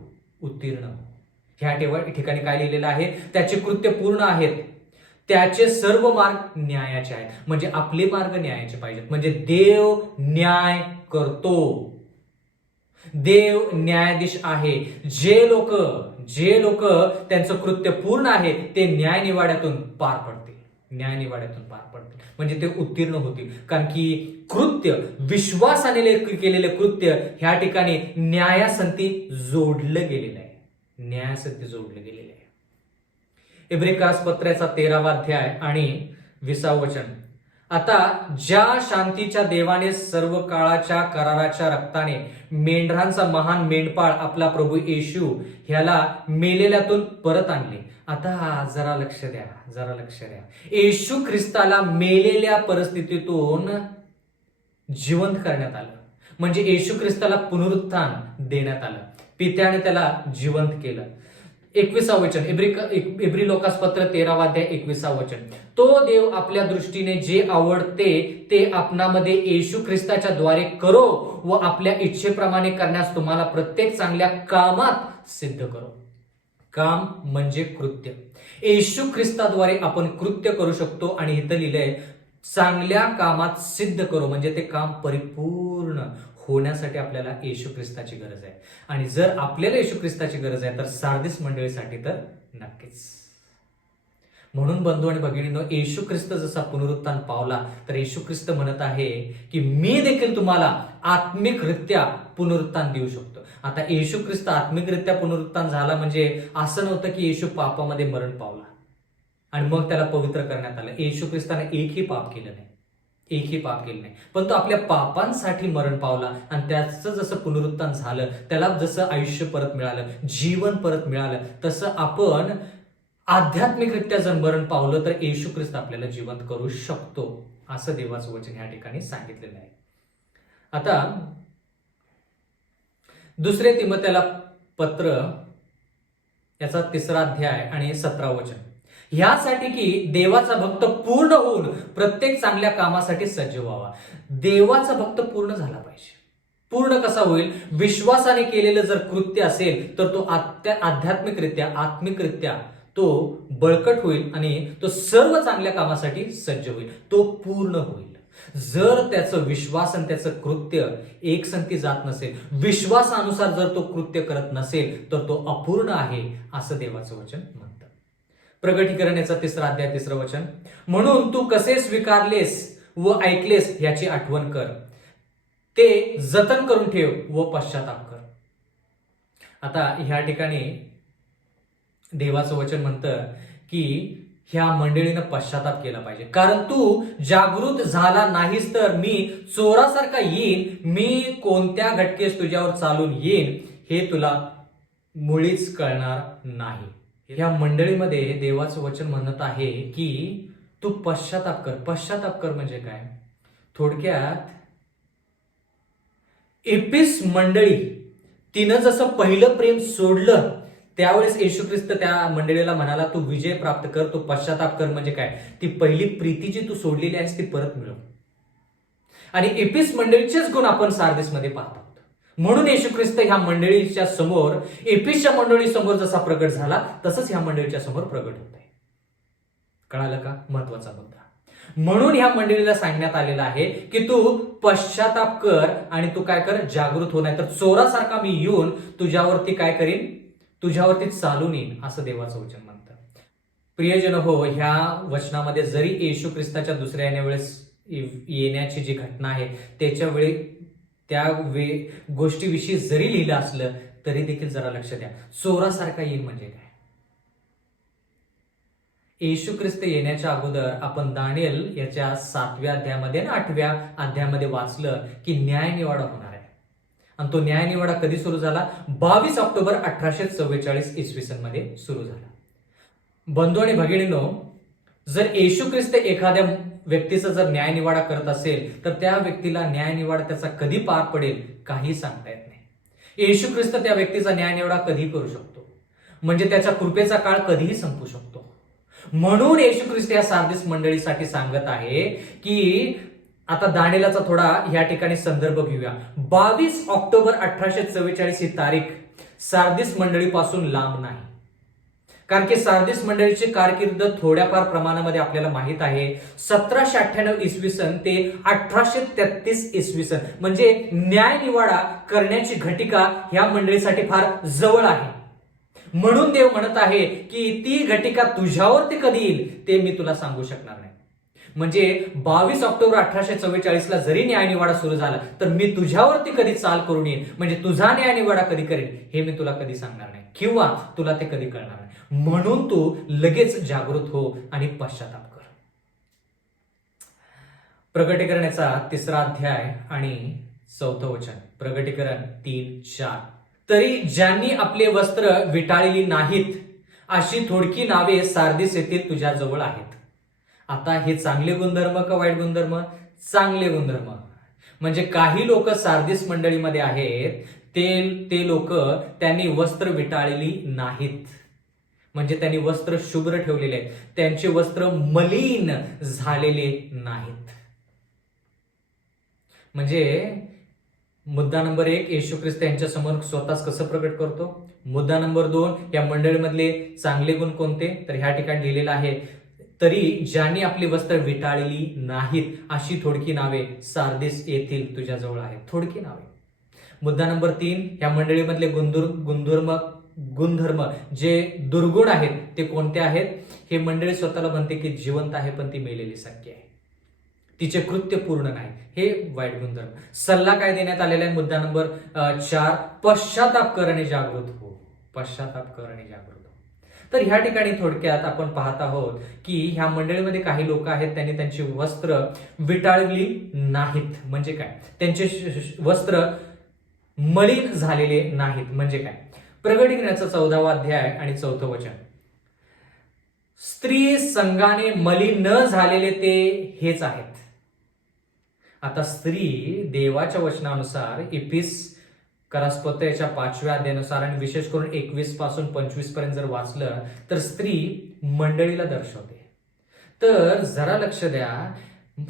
ह्या ठिकाणी काय लिहिलेलं आहे? त्याचे कृत्य पूर्ण आहेत, त्याचे सर्व मार्ग न्यायाचे आहेत. म्हणजे आपले मार्ग न्यायाचे पाहिजेत. म्हणजे देव न्याय करतो, देव न्यायाधीश आहे. जे लोक त्यांचं कृत्य पूर्ण आहे ते न्यायनिवाड्यातून पार पडतील, म्हणजे ते उत्तीर्ण होतील. कारण की कृत्य, विश्वासाने केलेले कृत्य ह्या ठिकाणी न्यायासंती जोडलं गेलेलं आहे. इब्रिकास पत्राचा 13वा अध्याय आणि 20वा वचन. आता ज्या शांतीच्या देवाने सर्व काळाच्या कराराच्या रक्ताने मेंढरांचा महान मेंढपाळ आपला प्रभू येशू ह्याला मेलेल्यातून परत आणले. आता जरा लक्ष द्या. येशू ख्रिस्ताला मेलेल्या परिस्थितीतून जिवंत करण्यात आलं. म्हणजे येशू ख्रिस्ताला पुनरुत्थान देण्यात आलं, पित्याने त्याला जिवंत केलं. 21वा वचन, इब्री लोकास पत्र 13वा अध्याय 21वा वचन. तो देव आपल्या दृष्टीने जे आवडते ते आपणामध्ये येशू ख्रिस्ताच्या द्वारे करो व आपल्या इच्छेप्रमाणे करण्यास तुम्हाला प्रत्येक चांगल्या कामात सिद्ध करो. काम म्हणजे कृत्य. येशू ख्रिस्ताद्वारे आपण कृत्य करू शकतो. आणि इथं लिहिलंय चांगल्या कामात सिद्ध करो, म्हणजे ते काम परिपूर्ण होण्यासाठी आपल्याला येशू ख्रिस्ताची गरज आहे. आणि जर आपल्याला येशू ख्रिस्ताची गरज आहे तर सार्दिस मंडळीसाठी तर नक्कीच. म्हणून बंधू आणि भगिनींनो, येशू ख्रिस्त जसा पुनरुत्थान पावला तर येशू ख्रिस्त म्हणत आहे की मी देखील तुम्हाला आत्मिकरित्या पुनरुत्थान देऊ शकतो. आता येशू ख्रिस्त आत्मिकरित्या पुनरुत्थान झाला म्हणजे असं नव्हतं की येशू पापामध्ये मरण पावला आणि मग त्याला पवित्र करण्यात आलं. येशू ख्रिस्ताने एकही पाप केलं नाही, पण तो आपल्या पापांसाठी मरण पावला आणि त्याचं जसं पुनरुत्थान झालं, त्याला जसं आयुष्य परत मिळालं, जीवन परत मिळालं, तसं आपण आध्यात्मिकरित्या जर मरण पावलं तर येशू ख्रिस्त आपल्याला जिवंत करू शकतो, असं देवाचं वचन या ठिकाणी सांगितलेलं आहे. आता दुसरे तिमोथेला पत्र याचा 3रा अध्याय आणि 17वा वचन. ह्यासाठी की देवाचा भक्त पूर्ण होऊन प्रत्येक चांगल्या कामासाठी सज्ज व्हावा. देवाचा भक्त पूर्ण झाला पाहिजे. पूर्ण कसा होईल? विश्वासाने केलेलं जर कृत्य असेल तर तो आत्मिकरित्या तो बळकट होईल आणि तो सर्व चांगल्या कामासाठी सज्ज होईल, तो पूर्ण होईल. जर त्याचं विश्वास आणि त्याचं कृत्य एकसंगती जात नसेल, विश्वासानुसार जर तो कृत्य करत नसेल तर तो अपूर्ण आहे, असं देवाचं वचन म्हणतं. प्रगटीकरण याचा 3रा अध्याय 3रं वचन. म्हणून तू कसे स्वीकारलेस व ऐकलेस याची आठवण कर, ते जतन करून ठेव व पश्चाताप कर. आता ह्या ठिकाणी देवाचं वचन म्हणतं की ह्या मंडळीनं पश्चाताप केला पाहिजे. कारण तू जागृत झाला नाहीस तर मी चोरासारखा येईन, मी कोणत्या घटकेस तुझ्यावर चालून येईन हे तुला मुळीच कळणार नाही. ह्या मंडळीमध्ये देवाचं वचन म्हणत आहे की तू पश्चाताप कर. पश्चाताप कर म्हणजे काय? थोडक्यात एपिस मंडळी तिनं जसं पहिलं प्रेम सोडलं त्यावेळेस येशू ख्रिस्त त्या मंडळीला म्हणाला तू विजय प्राप्त कर, तू पश्चाताप कर. म्हणजे काय? ती पहिली प्रीती जी तू सोडलेली आहेस ती परत मिळव. आणि एपिस मंडळीचेच गुण आपण सार्दिसमध्ये पाहतो. म्हणून येशू ख्रिस्त ह्या मंडळीच्या समोर, एपिसच्या मंडळी समोर जसा प्रगट झाला तसंच ह्या मंडळीच्या समोर प्रगट होत आहे. कळालं का? महत्वाचा मुद्दा. म्हणून ह्या मंडळीला सांगण्यात आलेलं आहे की तू पश्चाताप कर आणि तू काय कर? जागृत हो, नाही तर चोरासारखा मी येऊन तुझ्यावरती काय करीन? तुझ्यावरती चालून येईन, असं देवाचं वचन म्हणतं. प्रियजन हो, ह्या वचनामध्ये जरी येशू ख्रिस्ताच्या दुसऱ्या येण्याची जी घटना आहे त्याच्या वेळी त्या गोष्टीविषयी जरी लिहिलं असलं तरी देखील जरा लक्ष द्या, चोरासारखा येईल म्हणजे काय. येशू ख्रिस्त येण्याच्या अगोदर आपण दानिएल याच्या 7व्या अध्यायामध्ये आणि 8व्या अध्यायामध्ये वाचलं की न्यायनिवाडा होणार आहे. आणि तो न्यायनिवाडा कधी सुरू झाला? 22 ऑक्टोबर 1844 इसवी सन मध्ये सुरू झाला. बंधू आणि भगिनींनो, जर येशू ख्रिस्त एखाद्या व्यक्तीचा जर न्यायनिवाडा करत असेल तर त्या व्यक्तीला न्यायनिवाडा त्याचा कधी पार पडेल काही सांगता येत नाही. येशू ख्रिस्त त्या व्यक्तीचा न्यायनिवाडा कधी करू शकतो, म्हणजे त्याच्या कृपेचा काळ कधीही संपू शकतो. म्हणून येशू ख्रिस्त या सार्दिस मंडळीसाठी सांगत आहे की आता दानिएलाचा थोडा या ठिकाणी संदर्भ घेऊया. 22 ऑक्टोबर 1844 ही तारीख सार्दिस मंडळीपासून लांब नाही, कारण की सार्दिस मंडळीची कारकीर्द थोड्याफार प्रमाणामध्ये आपल्याला माहित आहे. 1798 इसवी सन ते 1833 इसवी सन म्हणजे न्यायनिवाडा करण्याची घटिका ह्या मंडळीसाठी फार जवळ आहे. म्हणून देव म्हणत आहे की ती घटिका तुझ्यावरती कधी येईल ते मी तुला सांगू शकणार नाही. म्हणजे 22 ऑक्टोबर 1844 ला जरी न्यायनिवाडा सुरू झाला तर मी तुझ्यावरती कधी चाल करून येईन, म्हणजे तुझा न्यायनिवाडा कधी करेन हे मी तुला कधी सांगणार नाही किंवा तुला ते कधी कळणार नाही. म्हणून तू लगेच जागृत हो आणि पश्चाताप कर. प्रगटीकरणाचा 3रा अध्याय आणि 4थं वचन, प्रगटीकरण 3:4. तरी ज्यांनी आपले वस्त्र विटाळली नाहीत अशी थोडकी नावे सार्दिस येथील तुझ्या जवळ आहेत. आता हे चांगले गुणधर्म का वाईट गुणधर्म? चांगले गुणधर्म. म्हणजे काही लोक सार्दिस मंडळीमध्ये आहेत, ते लोक त्यांनी वस्त्र विटाळली नाहीत, म्हणजे त्यांनी वस्त्र शुभ्र ठेवलेले आहेत, त्यांचे वस्त्र मलिन झालेले नाहीत. म्हणजे मुद्दा नंबर 1, येशू ख्रिस्त यांच्या समोर स्वतःच कसं प्रकट करतो. मुद्दा नंबर 2, या मंडळीमधले चांगले गुण कोणते? तर ह्या ठिकाणी लिहिलेलं आहे, तरी ज्यांनी आपली वस्त्र विटाळली नाहीत अशी थोडकी नावे सार्दिस येथील तुझ्याजवळ आहेत. थोडकी नावे. मुद्दा नंबर 3, या मंडळीमधले गुणधर्म जे दुर्गुण आहेत ते कोणते आहेत? हे मंडळी स्वतःला म्हणते की जिवंत आहे पण ती मेलेली सारखी आहे, तिचे कृत्य पूर्ण नाही. हे वाईट गुणधर्म. सल्ला काय देण्यात आलेला आहे? मुद्दा नंबर 4, पश्चाताप कर आणि जागृत हो. पश्चाताप कर आणि जागृत हो. तर ह्या ठिकाणी थोडक्यात आपण पाहत आहोत की ह्या मंडळीमध्ये काही लोक आहेत, त्यांनी त्यांची वस्त्र विटाळली नाहीत म्हणजे काय? त्यांचे वस्त्र मलिन झालेले नाहीत म्हणजे काय? प्रगटीकरणाचा 14वा अध्याय आणि 4थं वचन, स्त्री संगाने मलिन न झालेले ते हेच आहेत. आता स्त्री देवाच्या वचनानुसार एफिसकरासपत्र याच्या 5व्या अध्यायानुसार आणि विशेष करून 21 पासून 25 पर्यंत जर वाचलं तर स्त्री मंडळीला दर्शवते. तर जरा लक्ष द्या,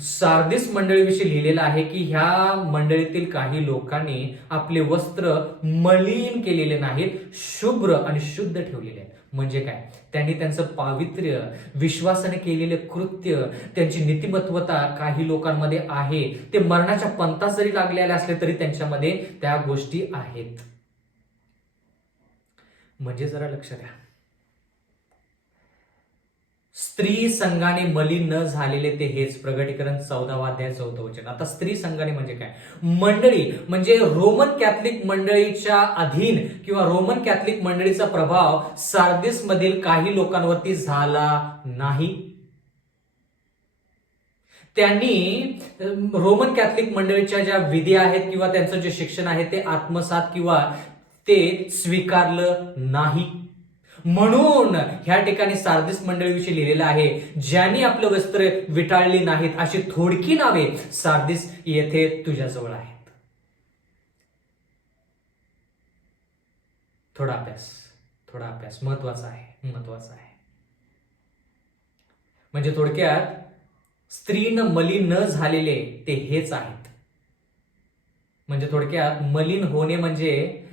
सार्दिस मंडळीविषयी लिहिलेलं आहे की ह्या मंडळीतील काही लोकांनी आपले वस्त्र मलिन केलेले नाहीत, शुभ्र आणि शुद्ध ठेवलेले आहेत. म्हणजे काय? त्यांनी त्यांचं पावित्र्य, विश्वासाने केलेले कृत्य, त्यांची नीतिमत्वता काही लोकांमध्ये आहे. ते मरणाच्या पंथात जरी लागलेले असले तरी त्यांच्यामध्ये त्या गोष्टी आहेत. म्हणजे जरा लक्ष द्या, स्त्री संघाने मलिन न झालेले ते हेच. प्रगटीकरण 14वा अध्याय 4थं वचन. आता स्त्री संघाने म्हणजे काय? मंडळी म्हणजे रोमन कॅथलिक मंडळीच्या अधीन किंवा रोमन कॅथलिक मंडळीचा प्रभाव सार्दिस मधील काही लोकांवरती झाला नाही. त्यांनी रोमन कॅथलिक मंडळीच्या ज्या विधी आहेत किंवा त्यांचं जे शिक्षण आहे ते आत्मसात किंवा ते स्वीकारलं नाही. म्हणून ह्या ठिकाणी सार्दिस मंडळीविषयी लिहिलेलं आहे, ज्यांनी आपलं वस्त्र विटाळली नाहीत अशी थोडकी नावे सार्दिस येथे तुझ्याजवळ आहेत. थोडा अभ्यास महत्वाचा आहे. म्हणजे थोडक्यात स्त्रीनं मलिन न झालेले ते हेच आहेत. म्हणजे थोडक्यात मलिन होणे म्हणजे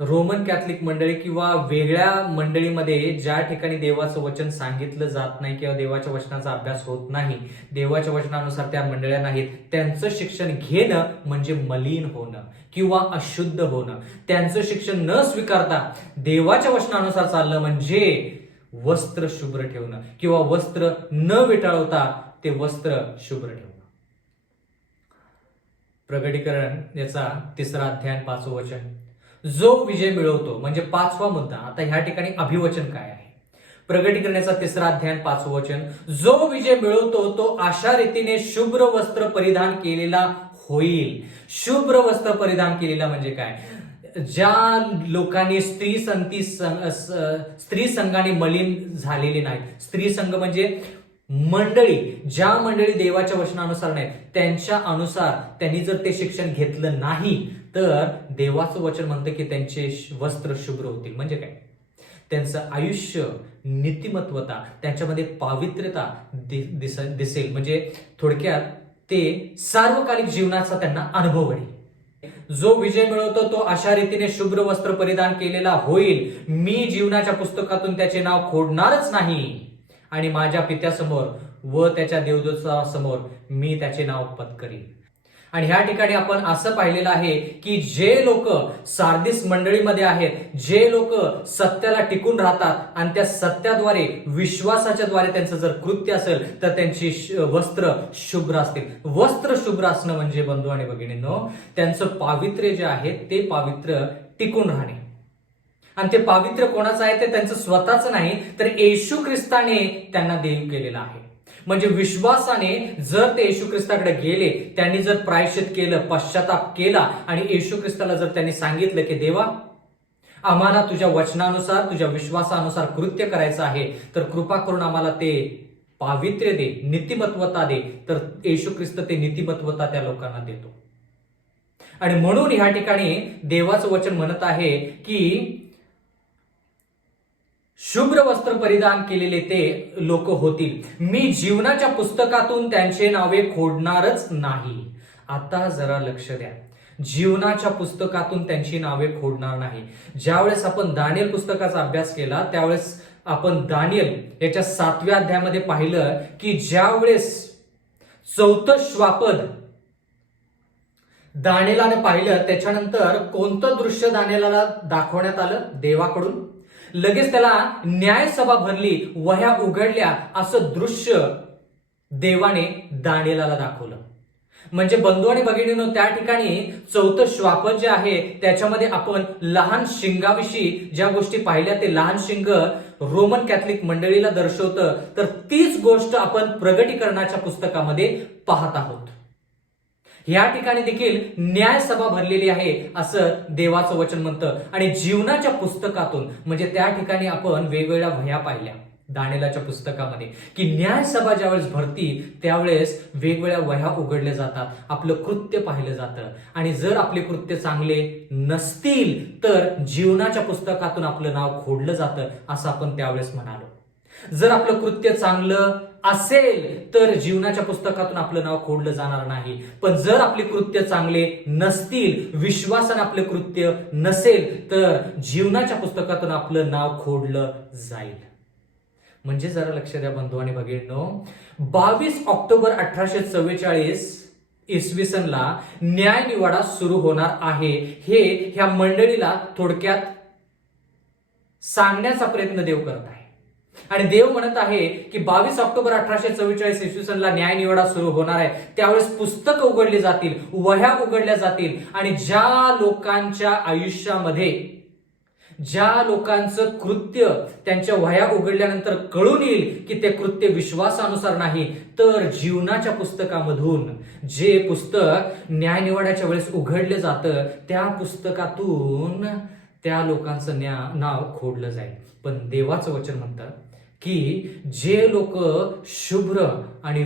रोमन कॅथलिक मंडळी किंवा वेगळ्या मंडळीमध्ये ज्या ठिकाणी देवाचं वचन सांगितलं जात नाही किंवा देवाच्या वचनाचा अभ्यास होत नाही, देवाच्या वचनानुसार त्या मंडळ्या नाहीत, त्यांचं शिक्षण घेणं म्हणजे मलिन होणं किंवा अशुद्ध होणं. त्यांचं शिक्षण न स्वीकारता देवाच्या वचनानुसार चाललं म्हणजे वस्त्र शुभ्र ठेवणं किंवा वस्त्र न विटाळवता ते वस्त्र शुभ्र ठेवणं. प्रगटीकरण याचा 3रा अध्याय 5वं वचन, जो विजय मिळवतो, म्हणजे 5वा मुद्दा. आता ह्या ठिकाणी अभिवचन काय आहे? प्रगटीकरणाचा 3रा अध्याय 5वं वचन, जो विजय मिळवतो तो अशा रीतीने शुभ्र वस्त्र परिधान केलेला होईल. शुभ्र वस्त्र परिधान केलेला म्हणजे काय? ज्या लोकांनी स्त्री संघाने मलिन झालेले नाहीत. स्त्री संघ म्हणजे मंडळी, ज्या मंडळी देवाच्या वचनानुसार नाहीत, त्यांच्या अनुसार त्यांनी जर ते शिक्षण घेतलं नाही तर देवाचं वचन म्हणतं की त्यांचे वस्त्र शुभ्र होतील. म्हणजे काय? त्यांचं आयुष्य, नीतिमत्वता, त्यांच्यामध्ये पावित्र्यता दिसेल. म्हणजे थोडक्यात ते सार्वकालिक जीवनाचा त्यांना अनुभव होईल. जो विजय मिळवतो तो अशा रीतीने शुभ्र वस्त्र परिधान केलेला होईल. मी जीवनाच्या पुस्तकातून त्याचे नाव खोडणारच नाही आणि माझ्या पित्यासमोर व त्याच्या देवदूतासमोर मी त्याचे नाव पत्करीन. आणि ह्या ठिकाणी आपण असं पाहिलेलं आहे की जे लोक सार्दिस मंडळीमध्ये आहेत, जे लोक सत्याला टिकून राहतात आणि त्या सत्याद्वारे, विश्वासाच्या द्वारे त्यांचं जर कृत्य असेल तर त्यांची वस्त्र शुभ्र असतील. वस्त्र शुभ्र असणं म्हणजे बंधू आणि भगिनींनो, त्यांचं पावित्र्य जे आहे ते पावित्र्य टिकून राहणे. आणि ते पावित्र्य कोणाचं आहे? ते त्यांचं स्वतःच नाही, तर येशू ख्रिस्ताने त्यांना देव केलेलं आहे. म्हणजे विश्वासाने जर ते येशू ख्रिस्ताकडे गेले, त्यांनी जर प्रायश्चित केलं, पश्चाताप केला आणि येशू ख्रिस्ताला जर त्यांनी सांगितलं की देवा, आम्हाला तुझ्या वचनानुसार, तुझ्या विश्वासानुसार कृत्य करायचं आहे, तर कृपा करून आम्हाला ते पावित्र्य दे, नीतिमत्वता दे, तर येशू ख्रिस्त ते नीतिमत्वता त्या लोकांना देतो. आणि म्हणून ह्या ठिकाणी देवाचं वचन म्हणत आहे की शुभ्र वस्त्र परिधान केलेले ते लोक होतील. मी जीवनाच्या पुस्तकातून त्यांचे नावे खोडणारच नाही. आता जरा लक्ष द्या, जीवनाच्या पुस्तकातून त्यांची नावे खोडणार नाही. ज्यावेळेस आपण दानिएल पुस्तकाचा अभ्यास केला त्यावेळेस आपण दानिएल याच्या 7व्या अध्यायामध्ये पाहिलं की ज्यावेळेस 4थं श्वापद दानिएलाने पाहिलं, त्याच्यानंतर कोणतं दृश्य दानिएलाला दाखवण्यात आलं? देवाकडून लगेच त्याला न्यायसभा भरली, वह्या उघडल्या, असं दृश्य देवाने दानिएलाला दाखवलं. म्हणजे बंधू आणि भगिनींनो, त्या ठिकाणी 4थं श्वापद जे आहे त्याच्यामध्ये आपण लहान शिंगाविषयी ज्या गोष्टी पाहिल्या, ते लहान शिंग रोमन कॅथलिक मंडळीला दर्शवतं. तर तीच गोष्ट आपण प्रगटीकरणाच्या पुस्तकामध्ये पाहत आहोत. या ठिकाणी देखील न्यायसभा भरलेली आहे असं देवाचं वचन म्हणतं. आणि जीवनाच्या पुस्तकातून, म्हणजे त्या ठिकाणी आपण वेगवेगळ्या वह्या पाहिल्या दानिएलाच्या पुस्तकामध्ये की न्यायसभा ज्यावेळेस भरती त्यावेळेस वेगवेगळ्या वह्या उघडल्या जातात, आपलं कृत्य पाहिलं जातं. आणि जर आपले कृत्य चांगले नसतील तर जीवनाच्या पुस्तकातून आपलं नाव खोडलं जातं, असं आपण त्यावेळेस म्हणालो. जर आपलं कृत्य चांगलं असेल तर जीवनाच्या पुस्तकातून आपलं नाव खोडलं जाणार नाही. पण जर आपले कृत्य चांगले नसतील, विश्वासाने आपले कृत्य नसेल, तर जीवनाच्या पुस्तकातून आपलं नाव खोडलं जाईल. म्हणजे जरा लक्ष द्या बंधू आणि भगिनींनो, 22 ऑक्टोबर 1844 इसवी सनला न्याय निवाडा सुरू होणार आहे, हे ह्या मंडळीला थोडक्यात सांगण्याचा प्रयत्न देव करत आहे. आणि देव म्हणत आहे की 22 ऑक्टोबर 1844 इसवी सनला न्याय निवाडा सुरू होणार आहे. त्यावेळेस पुस्तक उघडली जातील, वह्या उघडल्या जातील. आणि ज्या लोकांच्या आयुष्यामध्ये, ज्या लोकांचं कृत्य त्यांच्या वह्या उघडल्यानंतर कळून येईल की ते कृत्य विश्वासानुसार नाही, तर जीवनाच्या पुस्तकामधून, जे पुस्तक न्याय निवाड्याच्या वेळेस उघडलं जातं, त्या पुस्तकातून त्या लोकांचं नाव खोडलं जाईल. पण देवाचं वचन म्हणतं की जे लोक शुभ्र आणि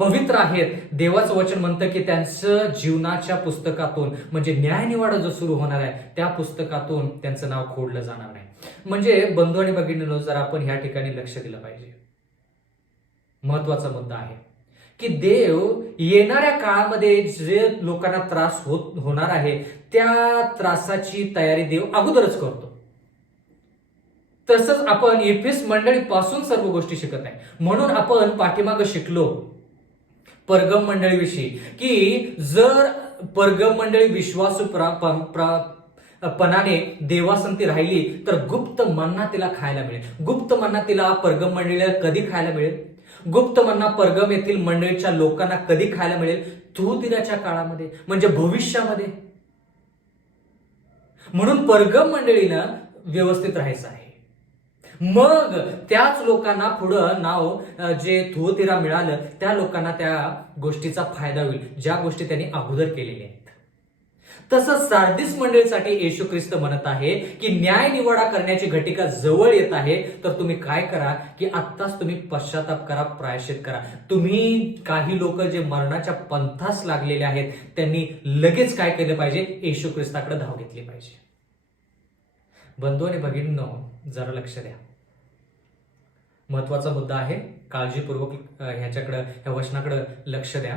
पवित्र आहेत, देवाचं वचन म्हणतं की त्यांचं जीवनाच्या पुस्तकातून, म्हणजे न्याय निवाडा जो सुरू होणार आहे त्या पुस्तकातून त्यांचं नाव खोडलं जाणार नाही. म्हणजे बंधू आणि भगिनींनो, जर आपण ह्या ठिकाणी लक्ष दिलं पाहिजे. महत्वाचा मुद्दा आहे की देव येणाऱ्या काळामध्ये जे लोकांना त्रास होणार आहे त्या त्रासाची तयारी देव अगोदरच करतो. तसंच आपण एफेस मंडळीपासून सर्व गोष्टी शिकत आहे. म्हणून आपण पाठीमागं शिकलो परगम मंडळीविषयी की जर परगम मंडळी पणाने देवासंती राहिली तर गुप्त मन्ना तिला खायला मिळेल. गुप्त मन्ना तिला परगम मंडळीला कधी खायला मिळेल? गुप्त मन्ना परगम येथील मंडळीच्या लोकांना कधी खायला मिळेल? थुतिराच्या काळामध्ये, म्हणजे भविष्यामध्ये. म्हणून परगम मंडळीनं व्यवस्थित राहायचं आहे. मग त्याच लोकांना पुढं नाव जे थुतिरा मिळालं त्या लोकांना त्या गोष्टीचा फायदा होईल, ज्या गोष्टी त्यांनी अगोदर केलेल्या आहेत. तसंच सार्दिस मंडळीसाठी येशू ख्रिस्त म्हणत आहे की न्याय निवाडा करण्याची घटिका जवळ येत आहे, तर तुम्ही काय करा की आत्ताच तुम्ही पश्चाताप करा, प्रायश्चित करा. तुम्ही काही लोक जे मरणाच्या पंथास लागलेले आहेत त्यांनी लगेच काय केलं पाहिजे? येशू ख्रिस्ताकडे धाव घेतली पाहिजे. बंधू आणि भगिनींनो, जरा लक्ष द्या. महत्वाचा मुद्दा आहे, काळजीपूर्वक ह्या वचनाकडे लक्ष द्या.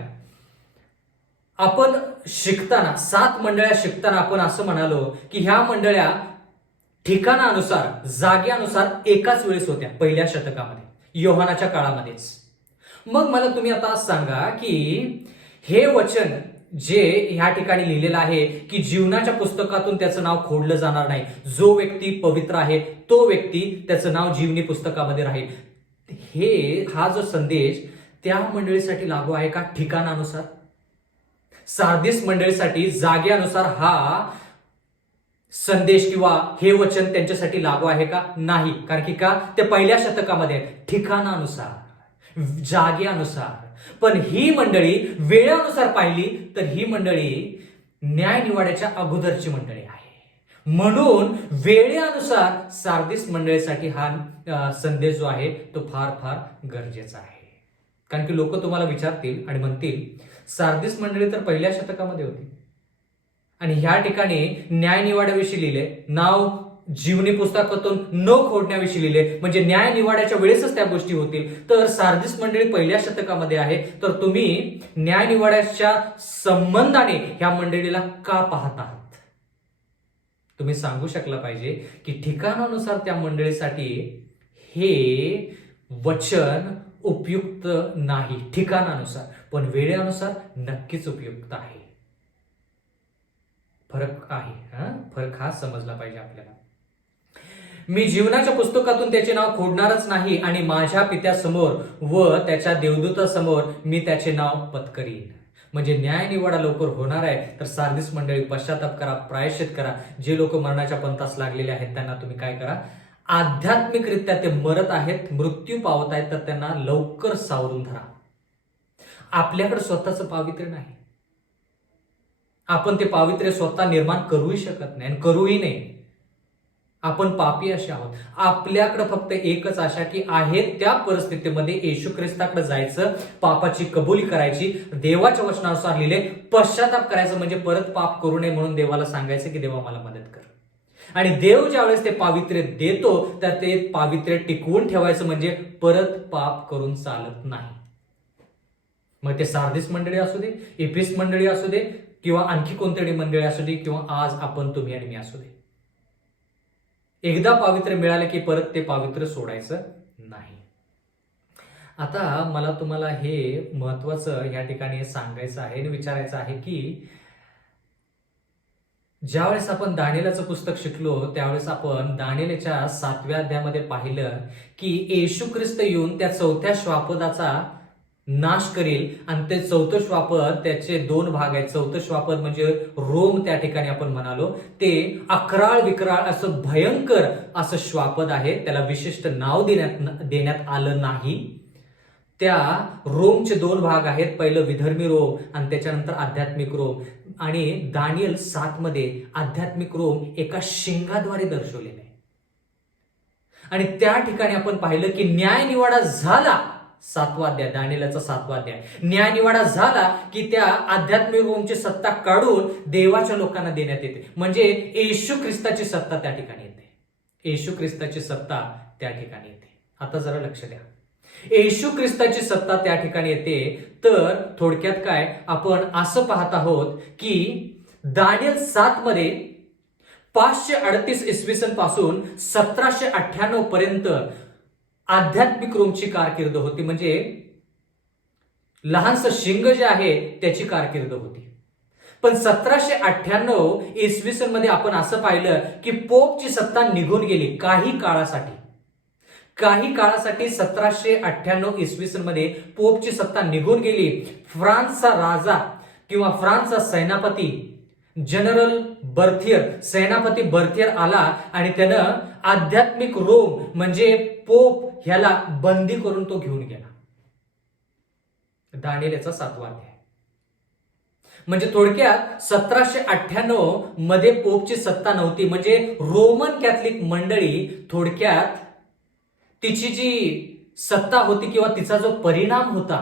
आपण शिकताना 7 मंडळ्या शिकताना आपण असं म्हणालो की ह्या मंडळ्या ठिकाणानुसार, जाग्यानुसार एकाच वेळेस होत्या पहिल्या शतकामध्ये, योहानाच्या काळामध्येच. मग मला तुम्ही आता सांगा की हे वचन जे ह्या ठिकाणी लिहिलेलं आहे की जीवनाच्या पुस्तकातून त्याचं नाव खोडलं जाणार नाही, जो व्यक्ती पवित्र आहे तो व्यक्ती त्याचं नाव जीवनी पुस्तकामध्ये राहील, हा जो संदेश त्या मंडळीसाठी लागू आहे का? ठिकाणानुसार. सार्दिस मंडळीसाठी जाग्यानुसार हा संदेश किंवा हे वचन त्यांच्यासाठी लागू आहे का? नाही. कारण की का? ते पहिल्या शतकामध्ये आहेत. ठिकाणानुसार, जाग्यानुसार. पण ही मंडळी वेळानुसार पाहिली तर ही मंडळी न्याय निवाड्याच्या अगोदरची मंडळी आहे. म्हणून वेळेनुसार सार्दिस मंडळीसाठी हा संदेश जो आहे तो फार फार गरजेचा आहे. कारण की लोक तुम्हाला विचारतील आणि म्हणतील सार्दिस मंडळी तर पहिल्या शतकामध्ये होती आणि ह्या ठिकाणी न्याय निवाड्याविषयी लिहिले, नाव जीवनी पुस्तकातून न खोडण्याविषयी लिहिले, म्हणजे न्याय निवाड्याच्या वेळेसच त्या गोष्टी होतील. तर सार्दिस मंडळी पहिल्या शतकामध्ये आहे, तर तुम्ही न्याय निवाड्याच्या संबंधाने ह्या मंडळीला का पाहत आहात? तुम्ही सांगू शकला पाहिजे की ठिकाणानुसार त्या मंडळीसाठी हे वचन उपयुक्त नाही ठिकाणानुसार, पण वेळेनुसार नक्कीच उपयुक्त आहे. फरक आहे, फरक हा समजला पाहिजे आपल्याला. मी जीवनाच्या पुस्तकातून त्याचे नाव खोडणारच नाही आणि माझ्या पित्यासमोर व त्याच्या देवदूतासमोर मी त्याचे नाव पत्करीन. म्हणजे न्याय निवाडा लवकर होणार आहे, तर सार्दिस मंडळी पश्चाताप करा, प्रायश्चित करा. जे लोक मरणाच्या पंथास लागलेले आहेत त्यांना तुम्ही काय करा? आध्यात्मिकरित्या ते मरत आहेत, मृत्यू पावत आहेत, तर त्यांना लवकर सावरून धरा. आपल्याकडे स्वतःचं पावित्र्य नाही, आपण ते पावित्र्य स्वतः निर्माण करूही शकत नाही आणि करूही नाही. आपण पापी असे आहोत. आपल्याकडे फक्त एकच आशा की आहे त्या परिस्थितीमध्ये येशू ख्रिस्ताकडे जायचं, पापाची कबुली करायची, देवाच्या वचनानुसार लिहिले पश्चाताप करायचं, म्हणजे परत पाप करू नये म्हणून देवाला सांगायचं की देवा मला मदत कर. आणि देव ज्यावेळेस ते पावित्र्य देतो तर ते पावित्र्य टिकवून ठेवायचं, म्हणजे परत पाप करून चालत नाही. मग ते सार्दिस मंडळी असू दे, एफेस मंडळी असू दे, किंवा आणखी कोणतरी मंडळी असू दे, किंवा आज आपण तुम्ही आणि मी असू दे, एकदा पावित्र्य मिळालं की परत ते पावित्र्य सोडायचं नाही. आता मला तुम्हाला हे महत्वाचं या ठिकाणी सांगायचं आहे आणि विचारायचं आहे की ज्यावेळेस आपण दानिएलाचं पुस्तक शिकलो त्यावेळेस आपण दानिएलच्या 7व्या अध्यायामध्ये पाहिलं की येशू ख्रिस्त येऊन त्या 4थ्या श्वापदाचा नाश करेल आणि ते 4थं श्वापद त्याचे 2 भाग आहेत. 4थं श्वापद म्हणजे रोम, त्या ठिकाणी आपण म्हणालो ते अकराळ विकराळ असं भयंकर असं श्वापद आहे. त्याला विशिष्ट नाव देण्यात आलं नाही. त्या रोमचे 2 भाग आहेत, पहिलं विधर्मी रोम आणि त्याच्यानंतर आध्यात्मिक रोम. आणि दानिएल 7 मध्ये आध्यात्मिक रोम एका शिंगाद्वारे दर्शवलेलं आहे. आणि त्या ठिकाणी आपण पाहिलं की न्याय निवाडा झाला, 7वा अध्याय, दानिएलचा 7वा अध्याय, न्याय निवाडा झाला की त्या आध्यात्मिक रोमची सत्ता काढून देवाच्या लोकांना देण्यात येते, म्हणजे येशू ख्रिस्ताची सत्ता त्या ठिकाणी येते. येशू ख्रिस्ताची सत्ता त्या ठिकाणी येते. आता जरा लक्ष द्या, येशू ख्रिस्ताची सत्ता त्या ठिकाणी येते. तर थोडक्यात काय आपण असं पाहत आहोत की दानिएल 7 मध्ये 538 इसवी सन पासून 1798 पर्यंत आध्यात्मिक रोमची कारकीर्द होती, म्हणजे लहानसं शिंग जे आहे त्याची कारकीर्द होती. पण 1798 इसवी सन मध्ये आपण असं पाहिलं की पोपची सत्ता निघून गेली काही काळासाठी. 1798 इसवी सन मध्ये पोपची सत्ता निघून गेली. फ्रान्सचा राजा किंवा फ्रान्सचा सेनापती जनरल बर्थियर, सेनापती बर्थियर आला आणि त्यानं आध्यात्मिक रोम म्हणजे पोप ह्याला बंदी करून तो घेऊन गेला. दानिएल याचा 7वा अध्याय. म्हणजे थोडक्यात 1798 मध्ये पोपची सत्ता नव्हती. म्हणजे रोमन कॅथलिक मंडळी थोडक्यात तिची जी सत्ता होती किंवा तिचा जो परिणाम होता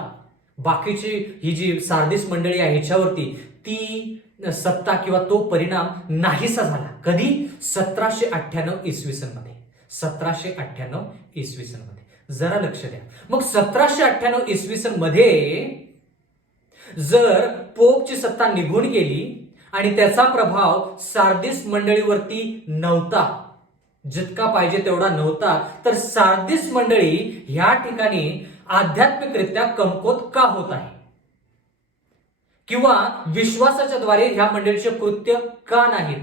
बाकीची ही जी सार्दिस मंडळी आहे ह्याच्यावरती, ती सत्ता किंवा तो परिणाम नाहीसा झाला. कधी? 1798 इसवी सन मध्ये. 1798 इसवी सन मध्ये. जरा लक्ष द्या. मग 1798 इसवी सन मध्ये जर पोपची सत्ता निघून गेली आणि त्याचा प्रभाव सार्दिस मंडळीवरती नव्हता, जितका पाहिजे तेवढा नव्हता, तर सार्दिस मंडळी ह्या ठिकाणी आध्यात्मिकरित्या कमकुवत का होत आहे किंवा विश्वासाच्या द्वारे ह्या मंडळीचे कृत्य का नाहीत?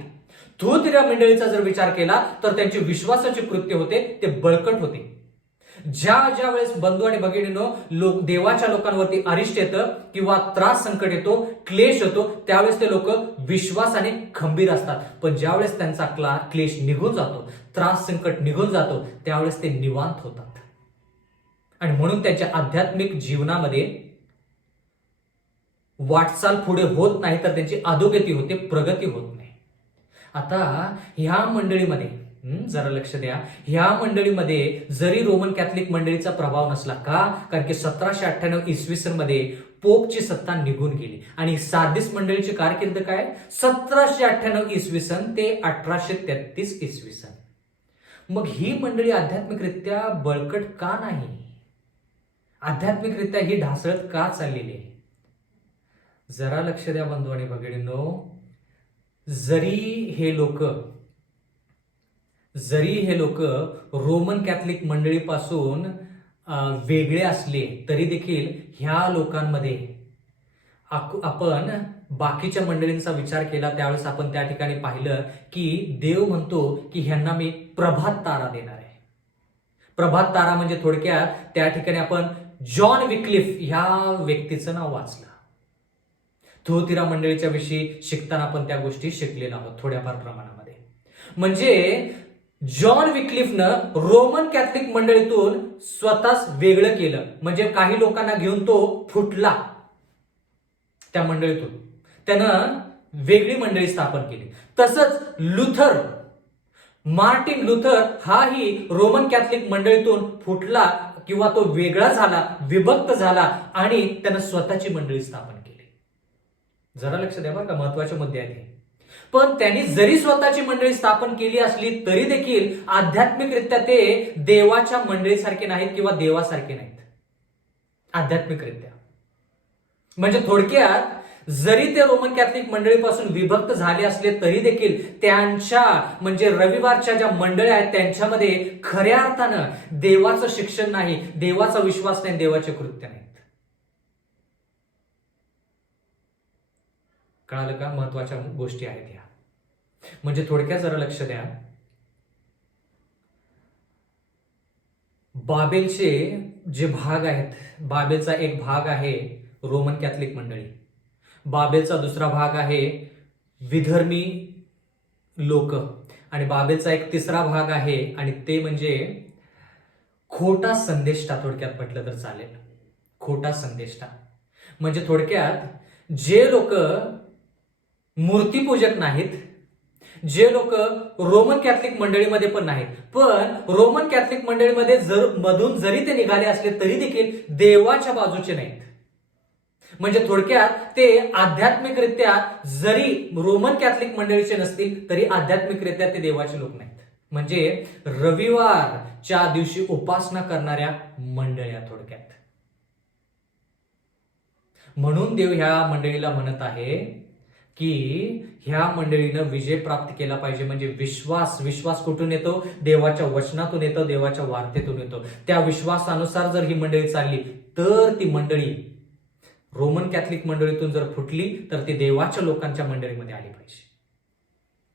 थुआतीरा मंडळीचा जर विचार केला तर त्यांचे विश्वासाचे कृत्य होते ते बळकट होते. ज्या वेळेस बंधू आणि भगिनींनो देवाच्या लोकांवरती अरिष्ट येतं किंवा त्रास संकट येतो, क्लेश येतो, त्यावेळेस ते लोक विश्वासाने खंबीर असतात. पण ज्यावेळेस त्यांचा क्लेश निघून जातो, त्रास संकट निघून जातो, त्यावेळेस ते निवांत होतात. आणि म्हणून त्यांच्या आध्यात्मिक जीवनामध्ये वाटचाल पुढे होत नाही, तर त्यांची अधोगती होते, प्रगती होत नाही. आता ह्या मंडळीमध्ये जरा लक्ष द्या. ह्या मंडळीमध्ये जरी रोमन कॅथलिक मंडळीचा प्रभाव नसला का, कारण की 1798 इसवी सन मध्ये पोपची सत्ता निघून गेली. आणि सार्दिस मंडळीची कारकीर्द काय? 1798 इसवी सन ते 1833 इसवी सन. मग ही मंडळी आध्यात्मिकरित्या बळकट का नाही? आध्यात्मिकरित्या ही ढासळत का चाललेली आहे? जरा लक्ष द्या बंधू आणि भगिनींनो. जरी हे लोक रोमन कॅथलिक मंडळीपासून वेगळे असले तरी देखील ह्या लोकांमध्ये आपण बाकीच्या मंडळींचा विचार केला त्यावेळेस आपण त्या ठिकाणी पाहिलं की देव म्हणतो की ह्यांना मी प्रभात तारा देणार आहे. प्रभात तारा म्हणजे थोडक्यात त्या ठिकाणी आपण जॉन विक्लिफ ह्या व्यक्तीचं नाव वाचलं. थुआतीरा मंडळीच्या विषयी शिकताना आपण त्या गोष्टी शिकलेल्या आहोत थोड्याफार प्रमाणामध्ये. म्हणजे जॉन विक्लिफनं रोमन कॅथलिक मंडळीतून स्वतःच वेगळं केलं. म्हणजे काही लोकांना घेऊन तो फुटला त्या मंडळीतून, त्यानं वेगळी मंडळी स्थापन केली. तसंच मार्टिन लुथर हाही रोमन कॅथलिक मंडळीतून फुटला किंवा तो वेगळा झाला, विभक्त झाला आणि त्यानं स्वतःची मंडळी स्थापन केली. जरा लक्ष द्या बरं का, महत्वाचे मुद्दे आहेत. पण त्यांनी जरी स्वतःची मंडळी स्थापन केली असली तरी देखील आध्यात्मिकरित्या ते देवाच्या मंडळीसारखे नाहीत किंवा देवासारखे नाहीत आध्यात्मिकरित्या. म्हणजे थोडक्यात जरी ते रोमन कॅथलिक मंडळीपासून विभक्त झाले असले तरी देखील त्यांच्या म्हणजे रविवारच्या ज्या मंडळी आहेत त्यांच्यामध्ये खऱ्या अर्थानं देवाचं शिक्षण नाही, देवाचा विश्वास नाही, देवाचे कृत्य नाहीत. कळालं का? महत्वाच्या गोष्टी आहेत ह्या. म्हणजे थोडक्यात जरा लक्ष द्या. बाबेलचे जे भाग आहेत, बाबेलचा एक भाग आहे रोमन कॅथलिक मंडळी, बाबेलचा दुसरा भाग आहे विधर्मी लोक, आणि बाबेलचा एक तिसरा भाग आहे आणि ते म्हणजे खोटा संदेष्टा. थोडक्यात म्हटलं तर चालेल, खोटा संदेष्टा. म्हणजे थोडक्यात जे लोक मूर्तीपूजक नाहीत, जे लोक रोमन कॅथलिक मंडळीमध्ये पण नाहीत, पण रोमन कॅथलिक मंडळीमध्ये मधून जरी ते निघाले असले तरी देखील देवाच्या बाजूचे नाहीत. म्हणजे थोडक्यात ते आध्यात्मिकरित्या जरी रोमन कॅथलिक मंडळीचे नसतील तरी आध्यात्मिकरित्या ते देवाचे लोक नाहीत. म्हणजे रविवारच्या दिवशी उपासना करणाऱ्या मंडळ्या थोडक्यात. म्हणून देव ह्या मंडळीला म्हणत आहे की ह्या मंडळीनं विजय प्राप्त केला पाहिजे. म्हणजे विश्वास कुठून येतो? देवाच्या वचनातून येतो, देवाच्या वार्तेतून येतो. त्या विश्वासानुसार जर ही मंडळी चालली तर ती मंडळी रोमन कॅथलिक मंडळीतून जर फुटली तर ती देवाच्या लोकांच्या मंडळीमध्ये आली पाहिजे.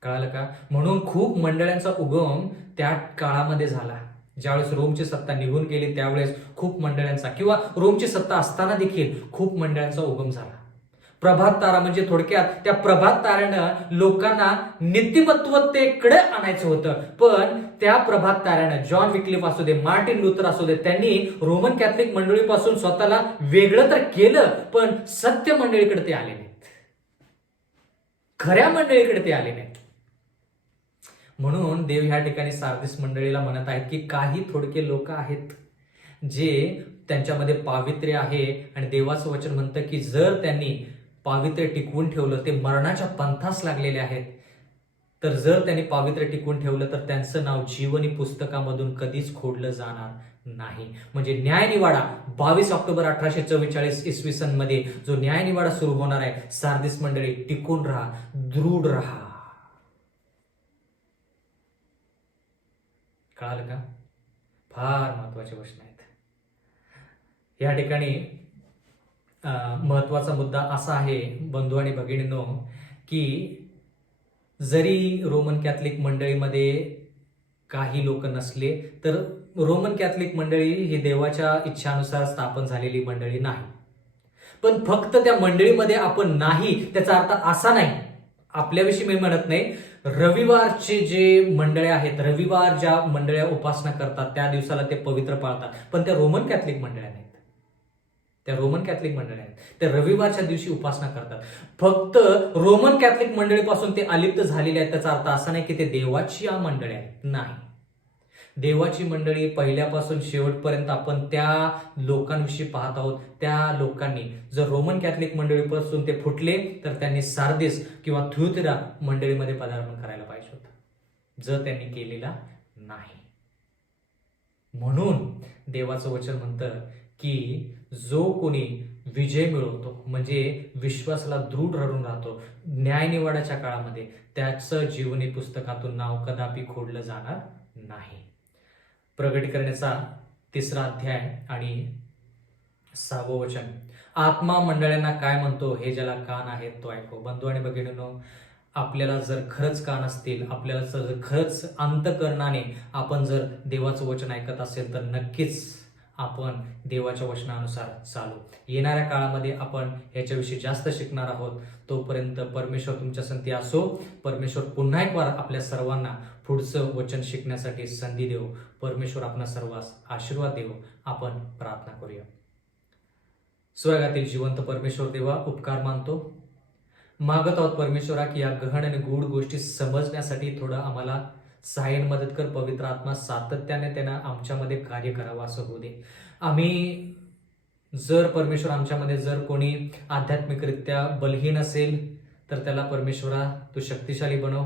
कळालं का? म्हणून खूप मंडळांचा उगम त्या काळामध्ये झाला. ज्यावेळेस रोमची सत्ता निघून गेली त्यावेळेस खूप मंडळांचा, किंवा रोमची सत्ता असताना देखील खूप मंडळांचा उगम झाला. प्रभात तारा म्हणजे थोडक्यात त्या प्रभात ताऱ्यानं लोकांना नीतिमत्वतेकडे आणायचं होतं. पण त्या प्रभात ताऱ्यानं जॉन विक्लिफ असू दे, मार्टिन लुथर असू दे, त्यांनी रोमन कॅथलिक मंडळीपासून स्वतःला वेगळं तर केलं, पण सत्य मंडळीकडे ते आले नाहीत, खऱ्या मंडळीकडे ते आले नाहीत. म्हणून देव ह्या ठिकाणी सार्दिस मंडळीला म्हणत आहेत की काही थोडके लोक आहेत जे त्यांच्यामध्ये पावित्र्य आहे, आणि देवाचं वचन म्हणतं की जर त्यांनी पावित्र्य टिकवून ठेवलं, ते मरणाच्या पंथास लागलेले आहेत, तर जर त्यांनी पावित्र्य टिकवून ठेवलं तर त्यांचं नाव जीवनी पुस्तकामधून कधीच खोडलं जाणार नाही. म्हणजे न्यायनिवाडा 22 ऑक्टोबर 1844 इसवी सन मध्ये जो न्यायनिवाडा सुरू होणार आहे, सार्दिस मंडळी टिकून राहा, दृढ राहा. कळालं का? फार महत्वाचे वचन आहेत. या ठिकाणी महत्वाचा मुद्दा असा आहे बंधू आणि भगिनींनो, की जरी रोमन कॅथलिक मंडळीमध्ये काही लोक नसले तर रोमन कॅथलिक मंडळी ही देवाच्या इच्छानुसार स्थापन झालेली मंडळी नाही. पण फक्त त्या मंडळीमध्ये आपण नाही त्याचा अर्थ असा नाही, आपल्याविषयी मी म्हणत नाही, रविवारचे जे मंडळे आहेत, रविवार ज्या मंडळ्या उपासना करतात त्या दिवसाला ते पवित्र पाळतात, पण त्या रोमन कॅथलिक मंडळ्या नाहीत. त्या रोमन कॅथलिक मंडळी आहेत, त्या रविवारच्या दिवशी उपासना करतात. फक्त रोमन कॅथलिक मंडळीपासून ते अलिप्त झालेले आहेत त्याचा अर्थ असा नाही की ते देवाची मंडळी आहेत, नाही. देवाची मंडळी पहिल्यापासून शेवटपर्यंत आपण त्या लोकांविषयी पाहत आहोत. त्या लोकांनी जर रोमन कॅथलिक मंडळीपासून ते फुटले तर त्यांनी सार्दिस किंवा थुतिरा मंडळीमध्ये पदार्पण करायला पाहिजे होतं, जर त्यांनी केलेला नाही. म्हणून देवाचं वचन म्हणतं की जो कोणी विजय मिळवतो, म्हणजे विश्वासाला दृढ राहून राहतो न्यायनिवाडाच्या काळामध्ये, त्याचं जीवनी पुस्तकातून नाव कदापि खोडलं जाणार नाही. प्रगटीकरणाचा 3रा अध्याय आणि 6वं वचन, आत्मा मंडळांना काय म्हणतो, हे ज्याला कान आहेत तो ऐको. बंधू आणि भगिनींनो, आपल्याला जर खरंच कान असतील, आपल्याला जर खरंच अंतःकरणाने आपण जर देवाचं वचन ऐकत असेल तर नक्कीच आपण देवाच्या वचनानुसार चालू. येणाऱ्या काळामध्ये आपण याच्याविषयी जास्त शिकणार आहोत. तोपर्यंत परमेश्वर तुमच्या संगती असो. परमेश्वर पुन्हा एक वार आपल्या सर्वांना पुढचं वचन शिकण्यासाठी संधी देव. परमेश्वर आपणा सर्वांस आशीर्वाद देव. आपण प्रार्थना करूया. स्वर्गातील जिवंत परमेश्वर देवा, उपकार मानतो, मागत आहोत परमेश्वरा की या गहन आणि गूढ गोष्टी समजण्यासाठी थोडं आम्हाला सहाय्य मदत कर. पवित्र आत्मा सातत्याने त्यांना आमच्यामध्ये कार्य करावं असं होऊ दे. आम्ही जर परमेश्वर आमच्यामध्ये जर कोणी आध्यात्मिकरित्या बलहीन असेल तर त्याला परमेश्वरा तू शक्तिशाली बनव.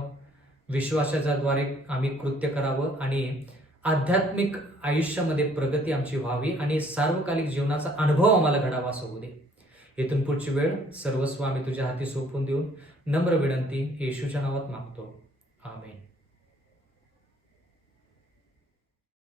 विश्वासाच्या द्वारे आम्ही कृत्य करावं आणि आध्यात्मिक आयुष्यामध्ये प्रगती आमची व्हावी आणि सार्वकालिक जीवनाचा अनुभव आम्हाला घडावा असं होऊ दे. इथून पुढची वेळ सर्वस्व आम्ही तुझ्या हाती सोपवून देऊन नम्र विनंती येशूच्या नावात मागतो. आमेन.